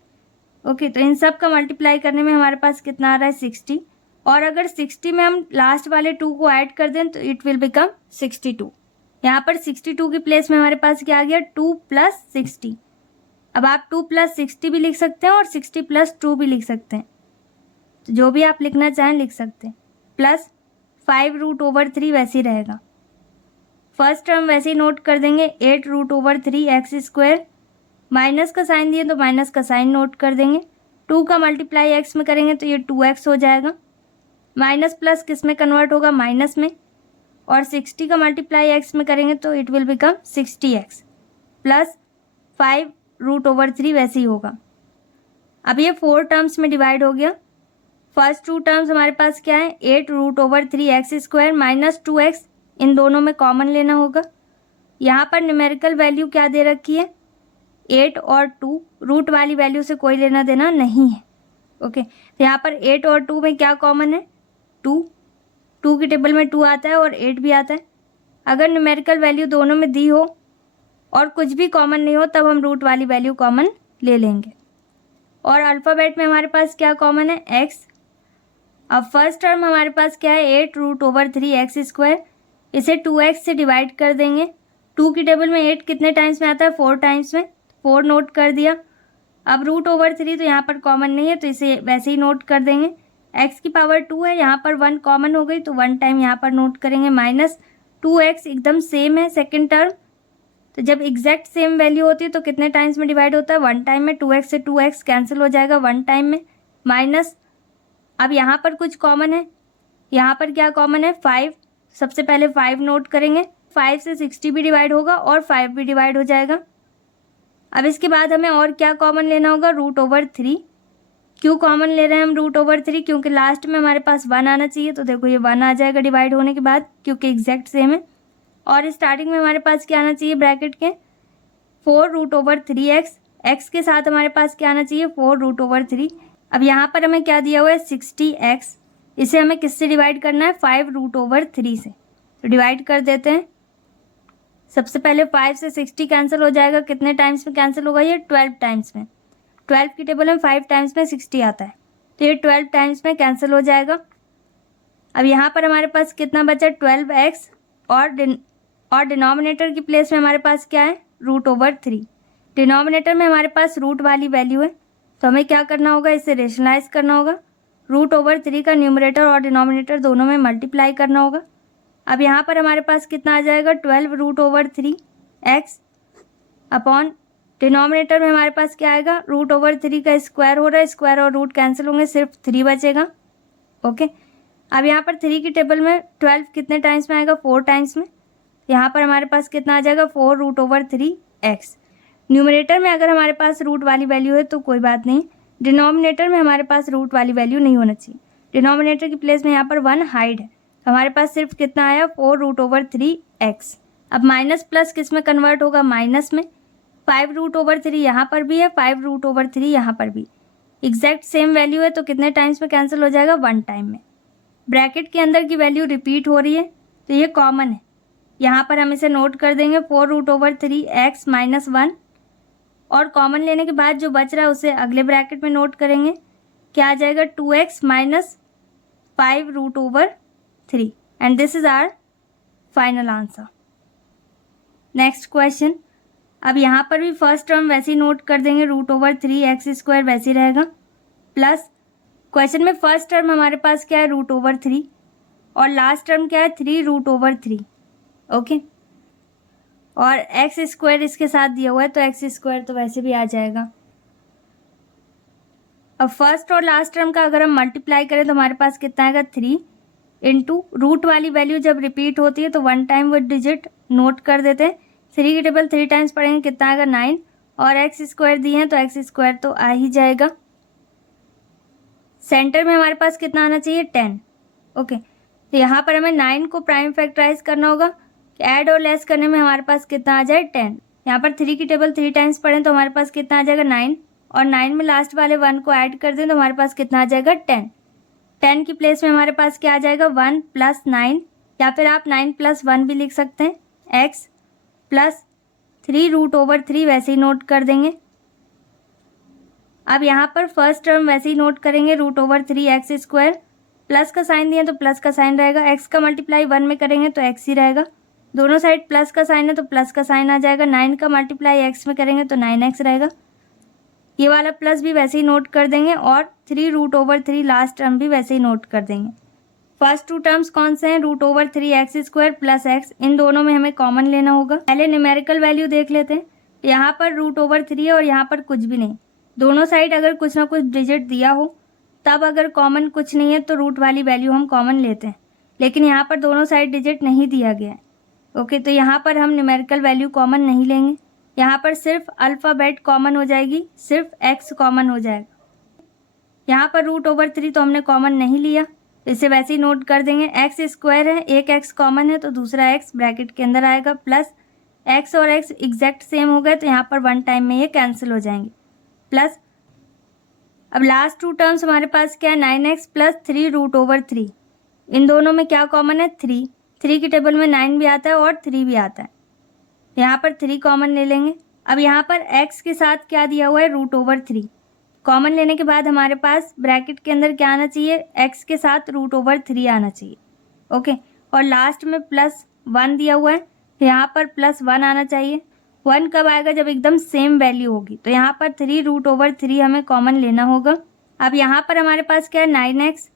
ओके, तो इन सब का मल्टीप्लाई करने में हमारे पास कितना आ रहा है, 60। और अगर 60 में हम लास्ट वाले 2 को ऐड कर दें तो इट विल बिकम 62। यहाँ पर 62 की प्लेस में हमारे पास क्या आ गया, 2 + 60। अब आप 2 + 60 भी लिख सकते हैं और 60 + 2 भी लिख सकते हैं, तो जो भी आप लिखना चाहें लिख सकते हैं। प्लस 5 √3 वैसे ही रहेगा। फर्स्ट टर्म वैसे ही नोट कर देंगे, 8 √3x², माइनस का साइन दिए तो माइनस का साइन नोट कर देंगे। 2 का मल्टीप्लाई x में करेंगे तो ये 2x हो जाएगा। माइनस प्लस किस में कन्वर्ट होगा, माइनस में, और 60 का मल्टीप्लाई x में करेंगे तो it will become 60x plus 5 √3 वैसे ही होगा। अब ये 4 टर्म्स में डिवाइड हो गया। फर्स्ट 2 टर्म्स हमारे पास क्या है, 8 √3x² माइनस 2x, इन दोनों में कॉमन लेना होगा। यहाँ पर न्यूमेरिकल वैल्यू क्या दे रखी है, 8 और 2, रूट वाली वैल्यू से कोई लेना देना नहीं है। ओके, तो यहाँ पर 8 और 2 में क्या कॉमन है, 2 की टेबल में 2 आता है और 8 भी आता है। अगर न्यूमेरिकल वैल्यू दोनों में दी हो और कुछ भी कॉमन नहीं हो तब हम रूट वाली वैल्यू कॉमन ले लेंगे। और अल्फ़ाबेट में हमारे पास क्या कॉमन है, x। अब फर्स्ट टर्म हमारे पास क्या है, 8 √3x², इसे 2x से डिवाइड कर देंगे। 2 की टेबल में 8 कितने टाइम्स में आता है, 4 टाइम्स में, 4 नोट कर दिया। अब रूट ओवर 3 तो यहाँ पर कॉमन नहीं है तो इसे वैसे ही नोट कर देंगे। x की पावर 2 है, यहाँ पर 1 कॉमन हो गई तो 1 टाइम यहाँ पर नोट करेंगे, माइनस 2x एकदम सेम है सेकेंड टर्म, तो जब एग्जैक्ट सेम वैल्यू होती है तो कितने टाइम्स में डिवाइड होता है, 1 टाइम में। 2x से 2x कैंसिल हो जाएगा 1 टाइम में, माइनस अब यहाँ पर कुछ कॉमन है, यहाँ पर क्या कॉमन है 5, सबसे पहले 5 नोट करेंगे। 5 से 60 भी डिवाइड होगा और 5 भी डिवाइड हो जाएगा। अब इसके बाद हमें और क्या कॉमन लेना होगा, रूट ओवर 3। क्यों कॉमन ले रहे हैं हम रूट ओवर 3, क्योंकि लास्ट में हमारे पास 1 आना चाहिए, तो देखो ये 1 आ जाएगा डिवाइड होने के बाद क्योंकि एग्जैक्ट सेम है। और स्टार्टिंग में हमारे पास क्या आना चाहिए ब्रैकेट के 4 रूट ओवर 3x, x के साथ हमारे पास क्या आना चाहिए 4 रूट ओवर 3। अब यहाँ पर हमें क्या दिया हुआ है 60x, इसे हमें किससे डिवाइड करना है 5 रूट ओवर 3 से, तो डिवाइड कर देते हैं। सबसे पहले 5 से 60 कैंसिल हो जाएगा, कितने टाइम्स में कैंसिल होगा ये 12 टाइम्स में। 12 की टेबल में 5 टाइम्स में 60 आता है तो ये 12 टाइम्स में कैंसिल हो जाएगा। अब यहाँ पर हमारे पास कितना बचा 12x और डिनोमिनेटर की प्लेस में हमारे पास क्या है रूट ओवर 3। डिनोमिनेटर में हमारे पास रूट वाली वैल्यू है तो हमें क्या करना होगा, इसे रेशनलाइज करना होगा। रूट ओवर 3 का न्यूमरेटर और डिनोमिनेटर दोनों में मल्टीप्लाई करना होगा। अब यहाँ पर हमारे पास कितना आ जाएगा 12 root over 3 x upon denominator में हमारे पास क्या आएगा रूट ओवर 3 का स्क्वायर हो रहा है, स्क्वायर और रूट कैंसिल होंगे, सिर्फ 3 बचेगा। ओके, अब यहाँ पर 3 की टेबल में 12 कितने टाइम्स में आएगा 4 टाइम्स में, यहाँ पर हमारे पास कितना आ जाएगा 4 रूट ओवर 3 एक्स। न्यूमरेटर में अगर हमारे पास रूट वाली वैल्यू है तो कोई बात नहीं, डिनोमिनेटर में हमारे पास रूट वाली वैल्यू नहीं होना चाहिए। डिनोमिनेटर की प्लेस में यहाँ पर 1 हाइड है तो हमारे पास सिर्फ कितना आया 4 रूट ओवर 3 एक्स। अब माइनस प्लस किस में कन्वर्ट होगा, माइनस में। 5 रूट ओवर 3 यहाँ पर भी है, 5 रूट ओवर 3 यहाँ पर भी, एग्जैक्ट सेम वैल्यू है तो कितने टाइम्स में कैंसिल हो जाएगा 1 टाइम में। ब्रैकेट के अंदर की वैल्यू रिपीट हो रही है तो ये कॉमन है, यहाँ पर हम इसे नोट कर देंगे 4 रूट ओवर 3 एक्स माइनस 1, और कॉमन लेने के बाद जो बच रहा है उसे अगले ब्रैकेट में नोट करेंगे, क्या आ जाएगा 2x minus 5 root over 3 and this is our final answer. Next question, अब यहाँ पर भी फर्स्ट टर्म वैसे ही नोट कर देंगे, रूट ओवर 3 एक्स स्क्वायर वैसे ही रहेगा, प्लस क्वेश्चन में फर्स्ट टर्म हमारे पास क्या है रूट ओवर 3 और लास्ट टर्म क्या है 3 रूट ओवर 3। ओके, और एक्स स्क्वायर इसके साथ दिया हुआ है तो एक्स स्क्वायर तो वैसे भी आ जाएगा। अब फर्स्ट और लास्ट टर्म का अगर हम मल्टीप्लाई करें तो हमारे पास कितना आएगा 3 इंटू रूट वाली वैल्यू जब रिपीट होती है तो 1 टाइम वो डिजिट नोट कर देते हैं। 3 की टेबल 3 टाइम्स पढ़ेंगे कितना आएगा 9, और एक्स स्क्वायर दिए हैं तो एक्स स्क्वायर तो आ ही जाएगा। सेंटर में हमारे पास कितना आना चाहिए 10। ओके, तो यहाँ पर हमें 9 को प्राइम फैक्टराइज करना होगा, ऐड और लेस करने में हमारे पास कितना आ जाए 10। यहाँ पर 3 की टेबल 3 टाइम्स पढ़ें तो हमारे पास कितना आ जाएगा 9, और 9 में लास्ट वाले 1 को ऐड कर दें तो हमारे पास कितना आ जाएगा 10। 10 की प्लेस में हमारे पास क्या आ जाएगा 1 प्लस 9, या फिर आप 9 प्लस 1 भी लिख सकते हैं, x प्लस 3 रूट ओवर 3 वैसे ही नोट कर देंगे। अब यहाँ पर फर्स्ट टर्म वैसे ही नोट करेंगे, root over 3 x square, plus का साइन दिया तो प्लस का साइन रहेगा, एक्स का मल्टीप्लाई 1 में करेंगे तो एक्स ही रहेगा, दोनों साइड प्लस का साइन है तो प्लस का साइन आ जाएगा। 9 का मल्टीप्लाई एक्स में करेंगे तो 9x रहेगा, ये वाला प्लस भी वैसे ही नोट कर देंगे, और 3 रूट ओवर 3 लास्ट टर्म भी वैसे ही नोट कर देंगे। फर्स्ट 2 टर्म्स कौन से हैं, root over 3 x square plus x, इन दोनों में हमें कॉमन लेना होगा। पहले न्यूमेरिकल वैल्यू देख लेते हैं, यहाँ पर रूट ओवर 3 है और यहाँ पर कुछ भी नहीं, दोनों साइड अगर कुछ ना कुछ डिजिट दिया हो तब अगर कॉमन कुछ नहीं है तो रूट वाली वैल्यू हम कॉमन लेते हैं, लेकिन यहाँ पर दोनों साइड डिजिट नहीं दिया गया है। ओके, तो यहाँ पर हम न्यूमेरिकल वैल्यू कॉमन नहीं लेंगे, यहाँ पर सिर्फ अल्फ़ाबेट कॉमन हो जाएगी, सिर्फ x कॉमन हो जाएगा। यहाँ पर रूट ओवर 3 तो हमने कॉमन नहीं लिया, इसे वैसे ही नोट कर देंगे। एक्स स्क्वायर है, एक x कॉमन है तो दूसरा x ब्रैकेट के अंदर आएगा, प्लस x और x एग्जैक्ट सेम हो गए तो यहाँ पर 1 टाइम में ये कैंसिल हो जाएंगे, प्लस अब लास्ट 2 टर्म्स हमारे पास क्या है 9x प्लस 3 रूट ओवर 3, इन दोनों में क्या कॉमन है 3। 3 की टेबल में 9 भी आता है और 3 भी आता है, यहाँ पर 3 कॉमन ले लेंगे। अब यहाँ पर x के साथ क्या दिया हुआ है रूट ओवर 3, कॉमन लेने के बाद हमारे पास ब्रैकेट के अंदर क्या आना चाहिए, x के साथ रूट ओवर 3 आना चाहिए। ओके, और लास्ट में प्लस 1 दिया हुआ है, यहाँ पर प्लस 1 आना चाहिए, 1 कब आएगा? जब एकदम सेम वैल्यू होगी। तो यहाँ पर 3√3 हमें कॉमन लेना होगा। अब यहाँ पर हमारे पास क्या है 9x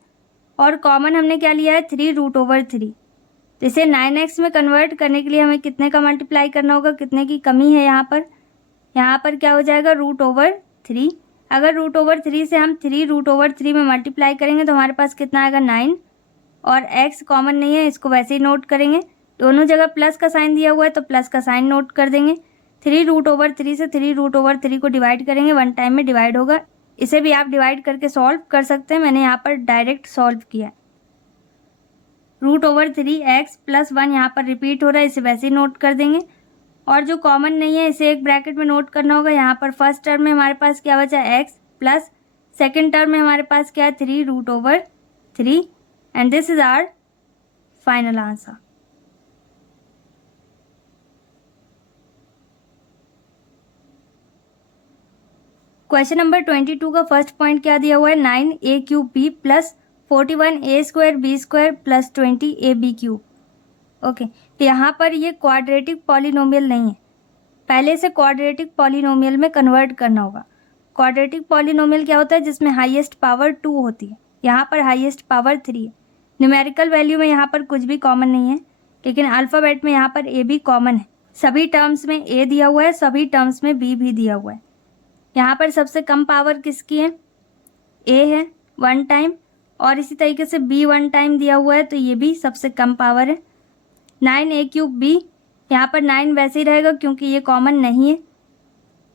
और कॉमन हमने क्या लिया है 3√3। तो इसे 9x में कन्वर्ट करने के लिए हमें कितने का मल्टीप्लाई करना होगा? कितने की कमी है यहाँ पर? यहाँ पर क्या हो जाएगा √3। अगर √3 से हम 3√3 में मल्टीप्लाई करेंगे तो हमारे पास कितना आएगा 9 और x कॉमन नहीं है, इसको वैसे ही नोट करेंगे। दोनों जगह प्लस का साइन दिया हुआ है तो प्लस का साइन नोट कर देंगे। 3√3 से 3√3 को डिवाइड करेंगे, 1 टाइम में डिवाइड होगा। इसे भी आप डिवाइड करके सॉल्व कर सकते हैं, मैंने यहाँ पर डायरेक्ट सॉल्व किया है। √3x + 1 यहाँ पर रिपीट हो रहा है, इसे वैसे ही नोट कर देंगे। और जो कॉमन नहीं है इसे एक ब्रैकेट में नोट करना होगा। यहाँ पर फर्स्ट टर्म में हमारे पास क्या बचा x प्लस सेकेंड टर्म में हमारे पास क्या है 3√3 and this is our final answer. Question number 22 का फर्स्ट पॉइंट क्या दिया हुआ है 9a³ plus 41a² plus 20ab³। Okay, तो यहाँ पर ये क्वाड्रेटिक पॉलिनोमियल नहीं है, पहले से क्वाड्रेटिक पॉलिनोमियल में कन्वर्ट करना होगा। क्वाड्रेटिक पॉलिनोमियल क्या होता है? जिसमें हाईएस्ट पावर 2 होती है, यहाँ पर हाईएस्ट पावर 3 है। न्यूमेरिकल वैल्यू में यहाँ पर कुछ भी कॉमन नहीं है, लेकिन अल्फ़ाबेट में यहाँ पर ए भी कॉमन है। सभी टर्म्स में ए दिया हुआ है, सभी टर्म्स में बी भी दिया हुआ है। यहाँ पर सबसे कम पावर किसकी है? ए है 1 टाइम, और इसी तरीके से बी 1 टाइम दिया हुआ है, तो ये भी सबसे कम पावर है। 9a³ यहाँ पर 9 वैसे ही रहेगा क्योंकि ये कॉमन नहीं है।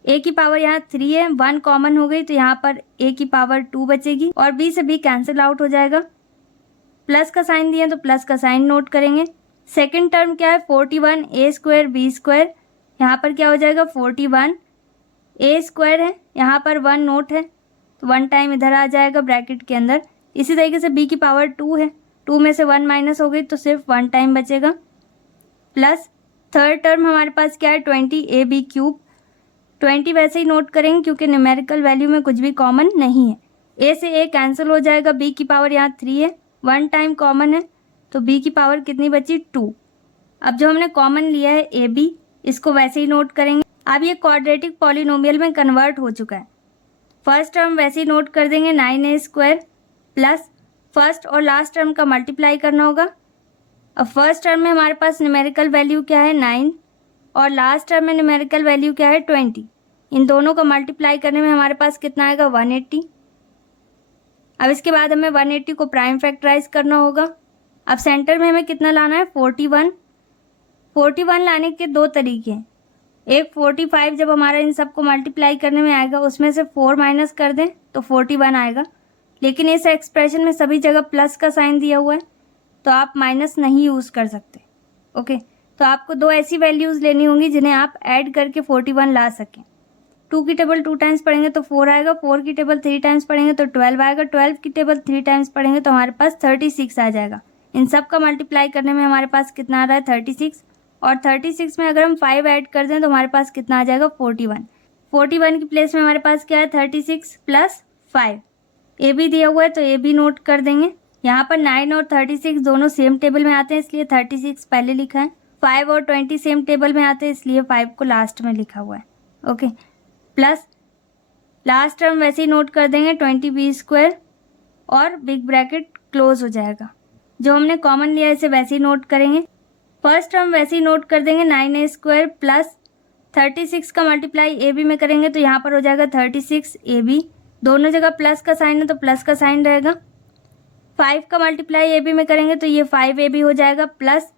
ए की पावर यहाँ 3 है, 1 कॉमन हो गई तो यहाँ पर ए की पावर 2 बचेगी और बी से बी कैंसिल आउट हो जाएगा। प्लस का साइन दिया तो प्लस का साइन नोट करेंगे। सेकंड टर्म क्या है 41a² b², यहाँ पर क्या हो जाएगा 41a² है, यहाँ पर 1 नोट है तो 1 टाइम इधर आ जाएगा ब्रैकेट के अंदर। इसी तरीके से b की पावर 2 है, 2 में से 1 माइनस हो गई तो सिर्फ 1 टाइम बचेगा। प्लस थर्ड टर्म हमारे पास क्या है 20ab³। 20 वैसे ही नोट करेंगे क्योंकि न्यूमेरिकल वैल्यू में कुछ भी कॉमन नहीं है। ए से ए कैंसिल हो जाएगा, बी की पावर यहाँ 3 है, 1 टाइम कॉमन है तो बी की पावर कितनी बची 2। अब जो हमने कॉमन लिया है ए बी, इसको वैसे ही नोट करेंगे। अब ये क्वाड्रेटिक पॉलिनोमियल में कन्वर्ट हो चुका है। फर्स्ट टर्म वैसे ही नोट कर देंगे 9a² प्लस फर्स्ट और लास्ट टर्म का मल्टीप्लाई करना होगा। अब फर्स्ट टर्म में हमारे पास न्यूमेरिकल वैल्यू क्या है 9 और लास्ट टर्म में न्यूमेरिकल वैल्यू क्या है 20। इन दोनों का मल्टीप्लाई करने में हमारे पास कितना आएगा 180। अब इसके बाद हमें 180 को प्राइम फैक्टराइज करना होगा। अब सेंटर में हमें कितना लाना है 41। 41 लाने के 2 तरीके हैं। एक 45 जब हमारा इन सबको मल्टीप्लाई करने में आएगा उसमें से 4 माइनस कर दें तो 41 आएगा, लेकिन इस एक्सप्रेशन में सभी जगह प्लस का साइन दिया हुआ है तो आप माइनस नहीं यूज़ कर सकते। ओके, तो आपको 2 ऐसी वैल्यूज़ लेनी होंगी जिन्हें आप ऐड करके 41 ला सकें। 2 की टेबल 2 टाइम्स पढ़ेंगे तो 4 आएगा, 4 की टेबल 3 टाइम्स पढ़ेंगे तो 12 आएगा, 12 की टेबल 3 टाइम्स पढ़ेंगे तो हमारे पास 36 आ जाएगा। इन सब का मल्टीप्लाई करने में हमारे पास कितना आ रहा है 36, और 36 में अगर हम 5 ऐड कर दें तो हमारे पास कितना आ जाएगा 41। 41 की प्लेस में हमारे पास क्या है 36 प्लस 5। ए बी दिया हुआ है तो ए बी नोट कर देंगे। यहाँ पर 9 और 36 दोनों सेम टेबल में आते हैं इसलिए 36 पहले लिखा है। 5 और 20 सेम टेबल में आते हैं इसलिए 5 को लास्ट में लिखा हुआ है। ओके, प्लस लास्ट टर्म वैसे ही नोट कर देंगे 20b² और बिग ब्रैकेट क्लोज हो जाएगा। जो हमने कॉमन लिया इसे वैसे ही नोट करेंगे। फर्स्ट टर्म वैसे ही नोट कर देंगे 9a² प्लस 36 का मल्टीप्लाई ए बी में करेंगे तो यहाँ पर हो जाएगा 36ab। दोनों जगह प्लस का साइन है तो प्लस का साइन रहेगा। 5 का मल्टीप्लाई ए बी में करेंगे तो ये 5ab हो जाएगा, प्लस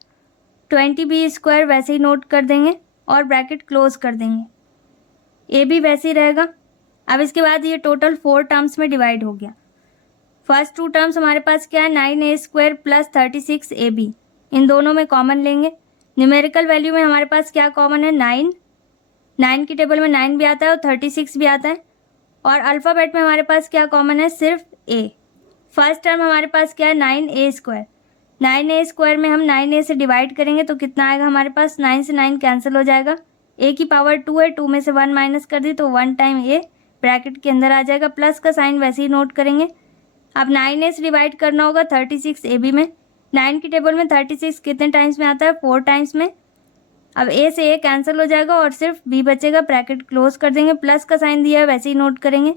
20b² वैसे ही नोट कर देंगे और ब्रैकेट क्लोज कर देंगे। ए बी वैसे ही रहेगा। अब इसके बाद ये टोटल 4 टर्म्स में डिवाइड हो गया। फर्स्ट 2 टर्म्स हमारे पास क्या है 9a² प्लस 36ab। इन दोनों में कॉमन लेंगे। न्यूमेरिकल वैल्यू में हमारे पास क्या कॉमन है 9। 9 की टेबल में 9 भी आता है और 36 भी आता है, और अल्फ़ाबेट में हमारे पास क्या कॉमन है सिर्फ ए। फर्स्ट टर्म हमारे पास क्या है 9a²। 9a² में हम 9a से डिवाइड करेंगे तो कितना आएगा हमारे पास 9 से 9 कैंसिल हो जाएगा। ए की पावर 2 है, 2 में से 1 माइनस कर दी तो 1 टाइम ए ब्रैकेट के अंदर आ जाएगा। प्लस का साइन वैसे ही नोट करेंगे। अब 9a से डिवाइड करना होगा 36ab में। 9 की टेबल में 36 कितने टाइम्स में आता है 4 टाइम्स में, अब ए से ए कैंसिल हो जाएगा और सिर्फ बी बचेगा, ब्रैकेट क्लोज कर देंगे, प्लस का साइन दिया है वैसे ही नोट करेंगे।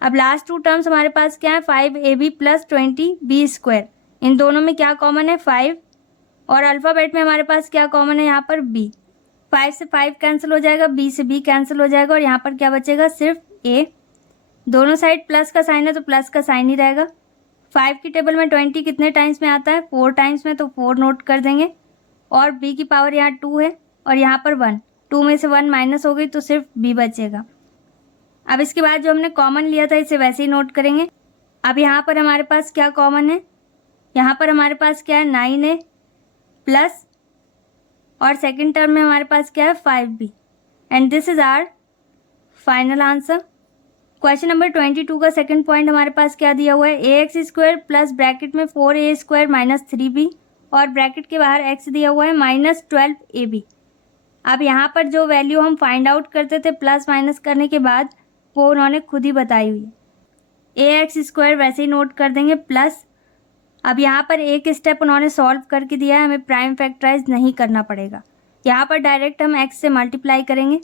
अब लास्ट टू टर्म्स हमारे पास क्या है, 5ab प्लस 20b²। इन दोनों में क्या कॉमन है, 5, और अल्फ़ाबेट में हमारे पास क्या कॉमन है यहाँ पर, b। 5 से 5 कैंसिल हो जाएगा, b से b कैंसिल हो जाएगा और यहाँ पर क्या बचेगा, सिर्फ a। दोनों साइड प्लस का साइन है तो प्लस का साइन ही रहेगा। 5 की टेबल में 20 कितने टाइम्स में आता है, 4 टाइम्स में, तो 4 नोट कर देंगे। और b की पावर यहाँ 2 है और यहाँ पर 1, 2 में से 1 माइनस हो गई तो सिर्फ b बचेगा। अब इसके बाद जो हमने कॉमन लिया था इसे वैसे ही नोट करेंगे। अब यहाँ पर हमारे पास क्या कॉमन है, यहाँ पर हमारे पास क्या है, 9 है प्लस, और सेकंड टर्म में हमारे पास क्या है, 5b। And this is our final answer. Question number 22 का सेकंड पॉइंट हमारे पास क्या दिया हुआ है, ax² प्लस ब्रैकेट में 4a² माइनस 3b और ब्रैकेट के बाहर x दिया हुआ है माइनस 12ab। अब यहाँ पर जो वैल्यू हम फाइंड आउट करते थे प्लस माइनस करने के बाद, वो उन्होंने खुद ही बताई हुई है। ax² वैसे ही नोट कर देंगे प्लस, अब यहाँ पर एक स्टेप उन्होंने सॉल्व करके दिया है, हमें प्राइम फैक्टराइज नहीं करना पड़ेगा। यहाँ पर डायरेक्ट हम x से मल्टीप्लाई करेंगे,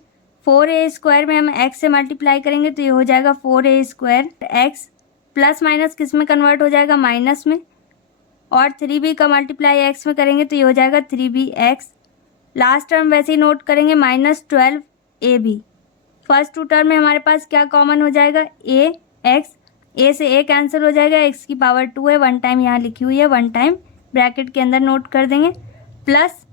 4a² में हम x से मल्टीप्लाई करेंगे तो ये हो जाएगा 4a² x, प्लस माइनस किस में कन्वर्ट हो जाएगा, माइनस में, और 3b का मल्टीप्लाई x में करेंगे तो ये हो जाएगा 3bx। लास्ट टर्म वैसे ही नोट करेंगे, minus 12ab। First two term में हमारे पास क्या कॉमन हो जाएगा, ax, a से a कैंसिल हो जाएगा, x की पावर 2 है, 1 टाइम यहाँ लिखी हुई है, 1 टाइम ब्रैकेट के अंदर नोट कर देंगे, प्लस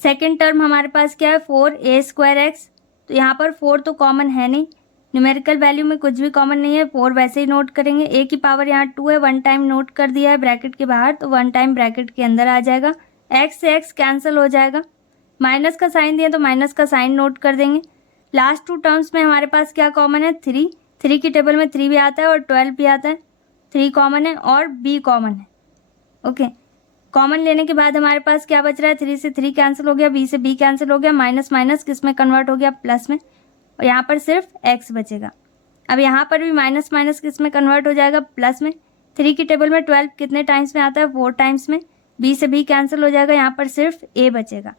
सेकेंड टर्म हमारे पास क्या है, 4a²x। तो यहाँ पर 4 तो कॉमन है नहीं, न्यूमेरिकल वैल्यू में कुछ भी कॉमन नहीं है, 4 वैसे ही नोट करेंगे। a की पावर यहाँ 2 है, 1 टाइम नोट कर दिया है ब्रैकेट के बाहर, तो 1 टाइम ब्रैकेट के अंदर आ जाएगा, x से x कैंसिल हो जाएगा, माइनस का साइन दिया तो माइनस का साइन नोट कर देंगे। लास्ट टू टर्म्स में हमारे पास क्या कॉमन है, 3, 3 की टेबल में 3 भी आता है और 12 भी आता है, 3 कॉमन है और b कॉमन है। ओके, कॉमन लेने के बाद हमारे पास क्या बच रहा है, 3 से 3 कैंसिल हो गया, b से b कैंसिल हो गया, माइनस माइनस किस में कन्वर्ट हो गया, प्लस में, और यहाँ पर सिर्फ x बचेगा। अब यहाँ पर भी माइनस माइनस किस में कन्वर्ट हो जाएगा, प्लस में। 3 की टेबल में 12 कितने टाइम्स में आता है, 4 टाइम्स में, b से b कैंसिल हो जाएगा, यहाँ पर सिर्फ a बचेगा।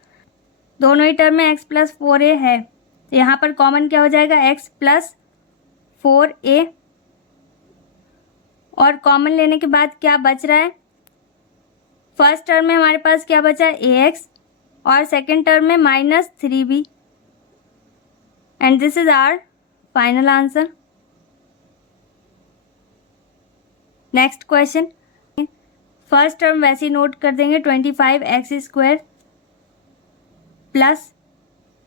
दोनों ही टर्म में x प्लस 4a है, तो यहाँ पर कॉमन क्या हो जाएगा, x प्लस 4a, और कॉमन लेने के बाद क्या बच रहा है, फर्स्ट टर्म में हमारे पास क्या बचा है, ax, और सेकेंड टर्म में minus 3b। And this is our final answer. Next question, first term वैसे ही नोट कर देंगे, 25x² प्लस,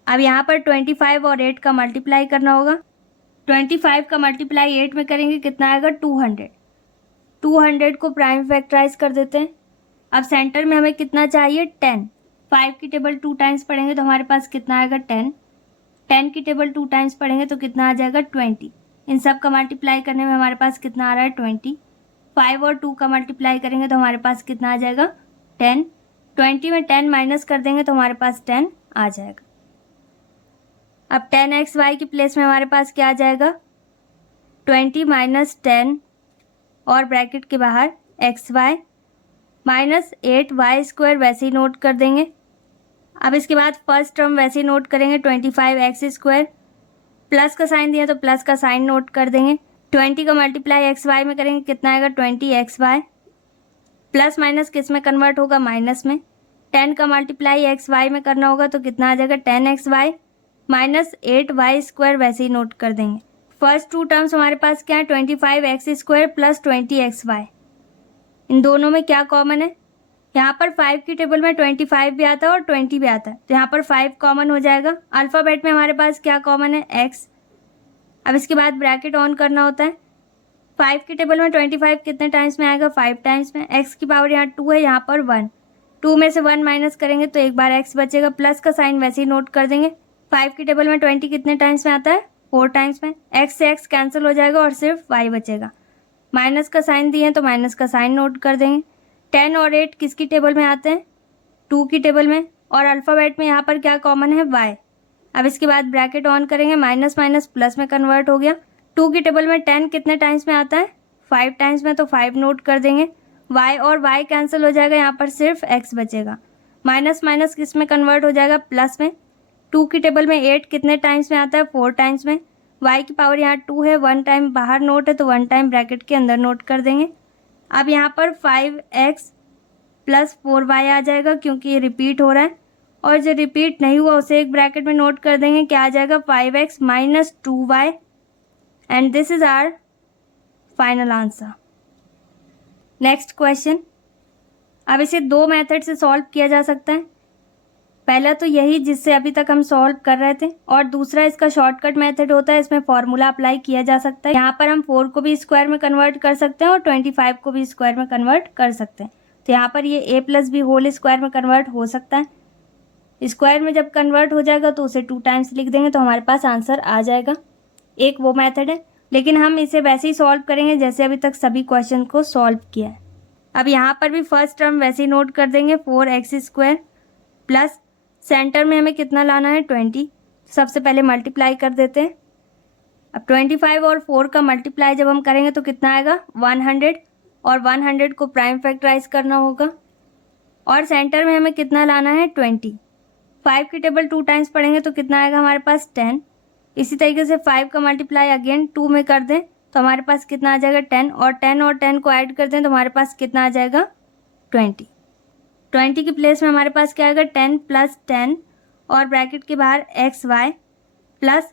अब यहाँ पर 25 और 8 का मल्टीप्लाई करना होगा। 25 का मल्टीप्लाई 8 में करेंगे कितना आएगा, 200। 200 को प्राइम फैक्टराइज कर देते हैं। अब सेंटर में हमें कितना चाहिए, 10। 5 की टेबल 2 टाइम्स पढ़ेंगे तो हमारे पास कितना आएगा, 10। 10 की टेबल 2 टाइम्स पढ़ेंगे तो कितना आ जाएगा, 20। इन सब का मल्टीप्लाई करने में हमारे पास कितना आ रहा है, 20। 5 और 2 का मल्टीप्लाई करेंगे तो हमारे पास कितना आ जाएगा, 10। 20 में 10 माइनस कर देंगे तो हमारे पास 10 आ जाएगा। अब 10xy की प्लेस में हमारे पास क्या आ जाएगा, 20 माइनस 10 और ब्रैकेट के बाहर xy माइनस 8y² वैसे ही नोट कर देंगे। अब इसके बाद फर्स्ट टर्म वैसे ही नोट करेंगे, 25x² प्लस का साइन दिया तो प्लस का साइन नोट कर देंगे। 20 का मल्टीप्लाई xy में करेंगे कितना आएगा, 20xy, प्लस माइनस किस में कन्वर्ट होगा, माइनस में। 10 का मल्टीप्लाई xy में करना होगा तो कितना आ जाएगा, 10xy माइनस 8y² वैसे ही नोट कर देंगे। फर्स्ट टू टर्म्स हमारे पास क्या है, 25x² प्लस 20xy। इन दोनों में क्या कॉमन है, यहाँ पर 5 की टेबल में 25 भी आता है और 20 भी आता है, तो यहाँ पर 5 कॉमन हो जाएगा। अल्फ़ाबेट में हमारे पास क्या कॉमन है, x। अब इसके बाद ब्रैकेट ऑन करना होता है। 5 की टेबल में 25 कितने टाइम्स में आएगा, 5 टाइम्स में। x की पावर यहाँ 2 है, यहाँ पर 1, 2 में से 1 माइनस करेंगे तो एक बार x बचेगा, प्लस का साइन वैसे ही नोट कर देंगे। 5 की टेबल में 20 कितने टाइम्स में आता है, 4 टाइम्स में। x से x कैंसिल हो जाएगा और सिर्फ y बचेगा। माइनस का साइन दिए तो माइनस का साइन नोट कर देंगे। 10 और 8 किसकी टेबल में आते हैं, 2 की टेबल में, और अल्फ़ाबेट में यहाँ पर क्या कॉमन है, y। अब इसके बाद ब्रैकेट ऑन करेंगे, माइनस माइनस प्लस में कन्वर्ट हो गया। 2 की टेबल में 10 कितने टाइम्स में आता है, 5 टाइम्स में, तो 5 नोट कर देंगे। y और y कैंसिल हो जाएगा, यहाँ पर सिर्फ x बचेगा। माइनस माइनस किस में कन्वर्ट हो जाएगा, प्लस में। 2 की टेबल में 8 कितने टाइम्स में आता है, 4 टाइम्स में। y की पावर यहाँ 2 है, 1 टाइम बाहर नोट है तो 1 टाइम ब्रैकेट के अंदर नोट कर देंगे। अब यहाँ पर 5x प्लस 4y आ जाएगा क्योंकि ये रिपीट हो रहा है, और जो रिपीट नहीं हुआ उसे एक ब्रैकेट में नोट कर देंगे। क्या आ जाएगा, 5x minus 2y, and this is our final answer. Next question. अब इसे 2 मेथड से सॉल्व किया जा सकता है। पहला तो यही जिससे अभी तक हम सॉल्व कर रहे थे, और दूसरा इसका शॉर्टकट मेथड होता है, इसमें फॉर्मूला अप्लाई किया जा सकता है। यहाँ पर हम 4 को भी स्क्वायर में कन्वर्ट कर सकते हैं और 25 को भी स्क्वायर में कन्वर्ट कर सकते हैं। तो यहाँ पर ये a plus B whole square में कन्वर्ट हो सकता है। स्क्वायर में जब कन्वर्ट हो जाएगा तो उसे 2 टाइम्स लिख देंगे तो हमारे पास आंसर आ जाएगा। एक वो मेथड है, लेकिन हम इसे वैसे ही सॉल्व करेंगे जैसे अभी तक सभी क्वेश्चन को सॉल्व किया है। अब यहाँ पर भी फर्स्ट टर्म वैसे ही नोट कर देंगे, 4x स्क्वायर प्लस सेंटर में हमें कितना लाना है, 20। सबसे पहले मल्टीप्लाई कर देते हैं। अब 25 और 4 का मल्टीप्लाई जब हम करेंगे तो कितना आएगा, 100, और 100 को प्राइम फैक्टराइज करना होगा, और सेंटर में हमें कितना लाना है, 20। 5 की टेबल 2 टाइम्स पढ़ेंगे तो कितना आएगा हमारे पास, 10। इसी तरीके से 5 का मल्टीप्लाई अगेन 2 में कर दें तो हमारे पास कितना आ जाएगा, 10, और 10 को ऐड कर दें तो हमारे पास कितना आ जाएगा, 20। 20 की प्लेस में हमारे पास क्या आएगा, 10 प्लस 10, और ब्रैकेट के बाहर x y plus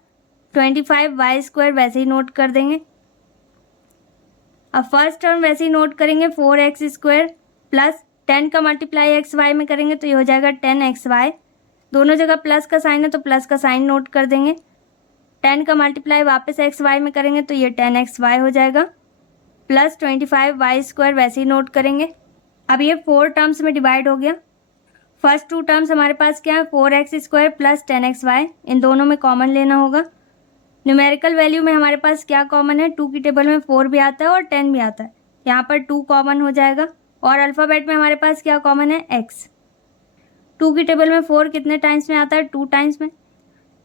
25 y square वैसे ही नोट कर देंगे। अब फर्स्ट टर्म वैसे ही नोट करेंगे, 4x स्क्वायर प्लस 10 का मल्टीप्लाई एक्स वाई में करेंगे तो ये हो जाएगा 10xy। दोनों जगह प्लस का साइन है तो प्लस का साइन नोट कर देंगे। 10 का मल्टीप्लाई वापस एक्स वाई में करेंगे तो ये 10xy हो जाएगा, प्लस 25 वाई स्क्वायर वैसे ही नोट करेंगे। अब ये 4 टर्म्स में डिवाइड हो गया। फर्स्ट 2 टर्म्स हमारे पास क्या है, 4x स्क्वायर प्लस 10xy, इन दोनों में कॉमन लेना होगा। न्यूमेरिकल वैल्यू में हमारे पास क्या कॉमन है, 2 की टेबल में 4 भी आता है और 10 भी आता है, यहाँ पर 2 कॉमन हो जाएगा। और अल्फ़ाबेट में हमारे पास क्या कॉमन है, x। 2 की टेबल में 4 कितने टाइम्स में आता है, 2 टाइम्स में।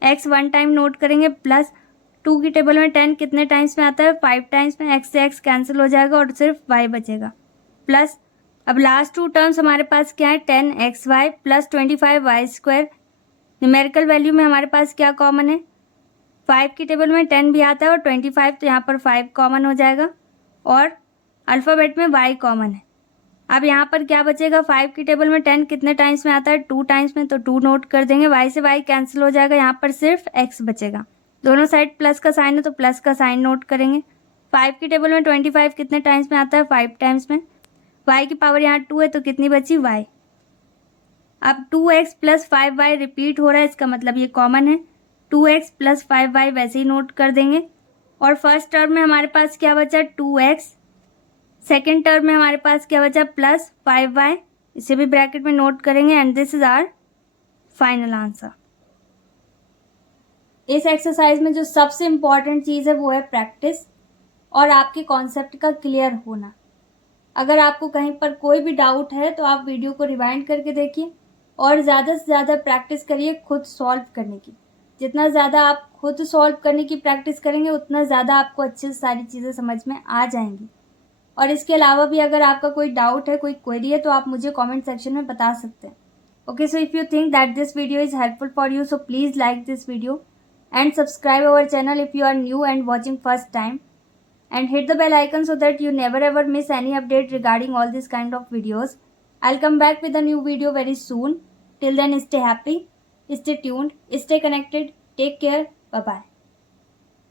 x 1 टाइम नोट करेंगे, प्लस 2 की टेबल में 10 कितने टाइम्स में आता है, 5 टाइम्स में। x से x कैंसिल हो जाएगा और सिर्फ y बचेगा, प्लस अब लास्ट 2 टर्म्स हमारे पास क्या है, 10xy plus 25y square. Numerical value में हमारे पास क्या कॉमन है, 5 की टेबल में 10 भी आता है और 25, तो यहाँ पर 5 कॉमन हो जाएगा, और अल्फ़ाबेट में y कॉमन है। अब यहाँ पर क्या बचेगा, 5 की टेबल में 10 कितने टाइम्स में आता है, 2 टाइम्स में, तो 2 नोट कर देंगे। y से y कैंसिल हो जाएगा, यहाँ पर सिर्फ x बचेगा। दोनों साइड प्लस का साइन है तो प्लस का साइन नोट करेंगे। 5 की टेबल में 25 कितने टाइम्स में आता है, 5 टाइम्स में। y की पावर यहाँ 2 है तो कितनी बची, y। अब 2x प्लस 5y रिपीट हो रहा है, इसका मतलब ये कॉमन है। 2x प्लस 5y वैसे ही नोट कर देंगे। और फर्स्ट टर्म में हमारे पास क्या बचा, 2x। सेकेंड टर्म में हमारे पास क्या बचा, प्लस 5y, इसे भी ब्रैकेट में नोट करेंगे, and this is our final answer. इस एक्सरसाइज में जो सबसे इम्पॉर्टेंट चीज़ है वो है प्रैक्टिस और आपके कॉन्सेप्ट का क्लियर होना। अगर आपको कहीं पर कोई भी डाउट है तो आप वीडियो को रिवाइंड करके देखिए और ज़्यादा से ज़्यादा प्रैक्टिस करिए खुद सॉल्व करने की। जितना ज़्यादा आप खुद सॉल्व करने की प्रैक्टिस करेंगे उतना ज़्यादा आपको अच्छे से सारी चीज़ें समझ में आ जाएंगी। और इसके अलावा भी अगर आपका कोई डाउट है, कोई क्वेरी है, तो आप मुझे कमेंट सेक्शन में बता सकते हैं। Okay, so if you think that this video is helpful for you, so please like this video and subscribe our channel if you are new and watching first time, and hit the bell icon so that you never ever miss any update regarding all this kind of videos. I'll come back with a new video very soon. Till then, stay happy, stay tuned, stay connected, take care, bye bye.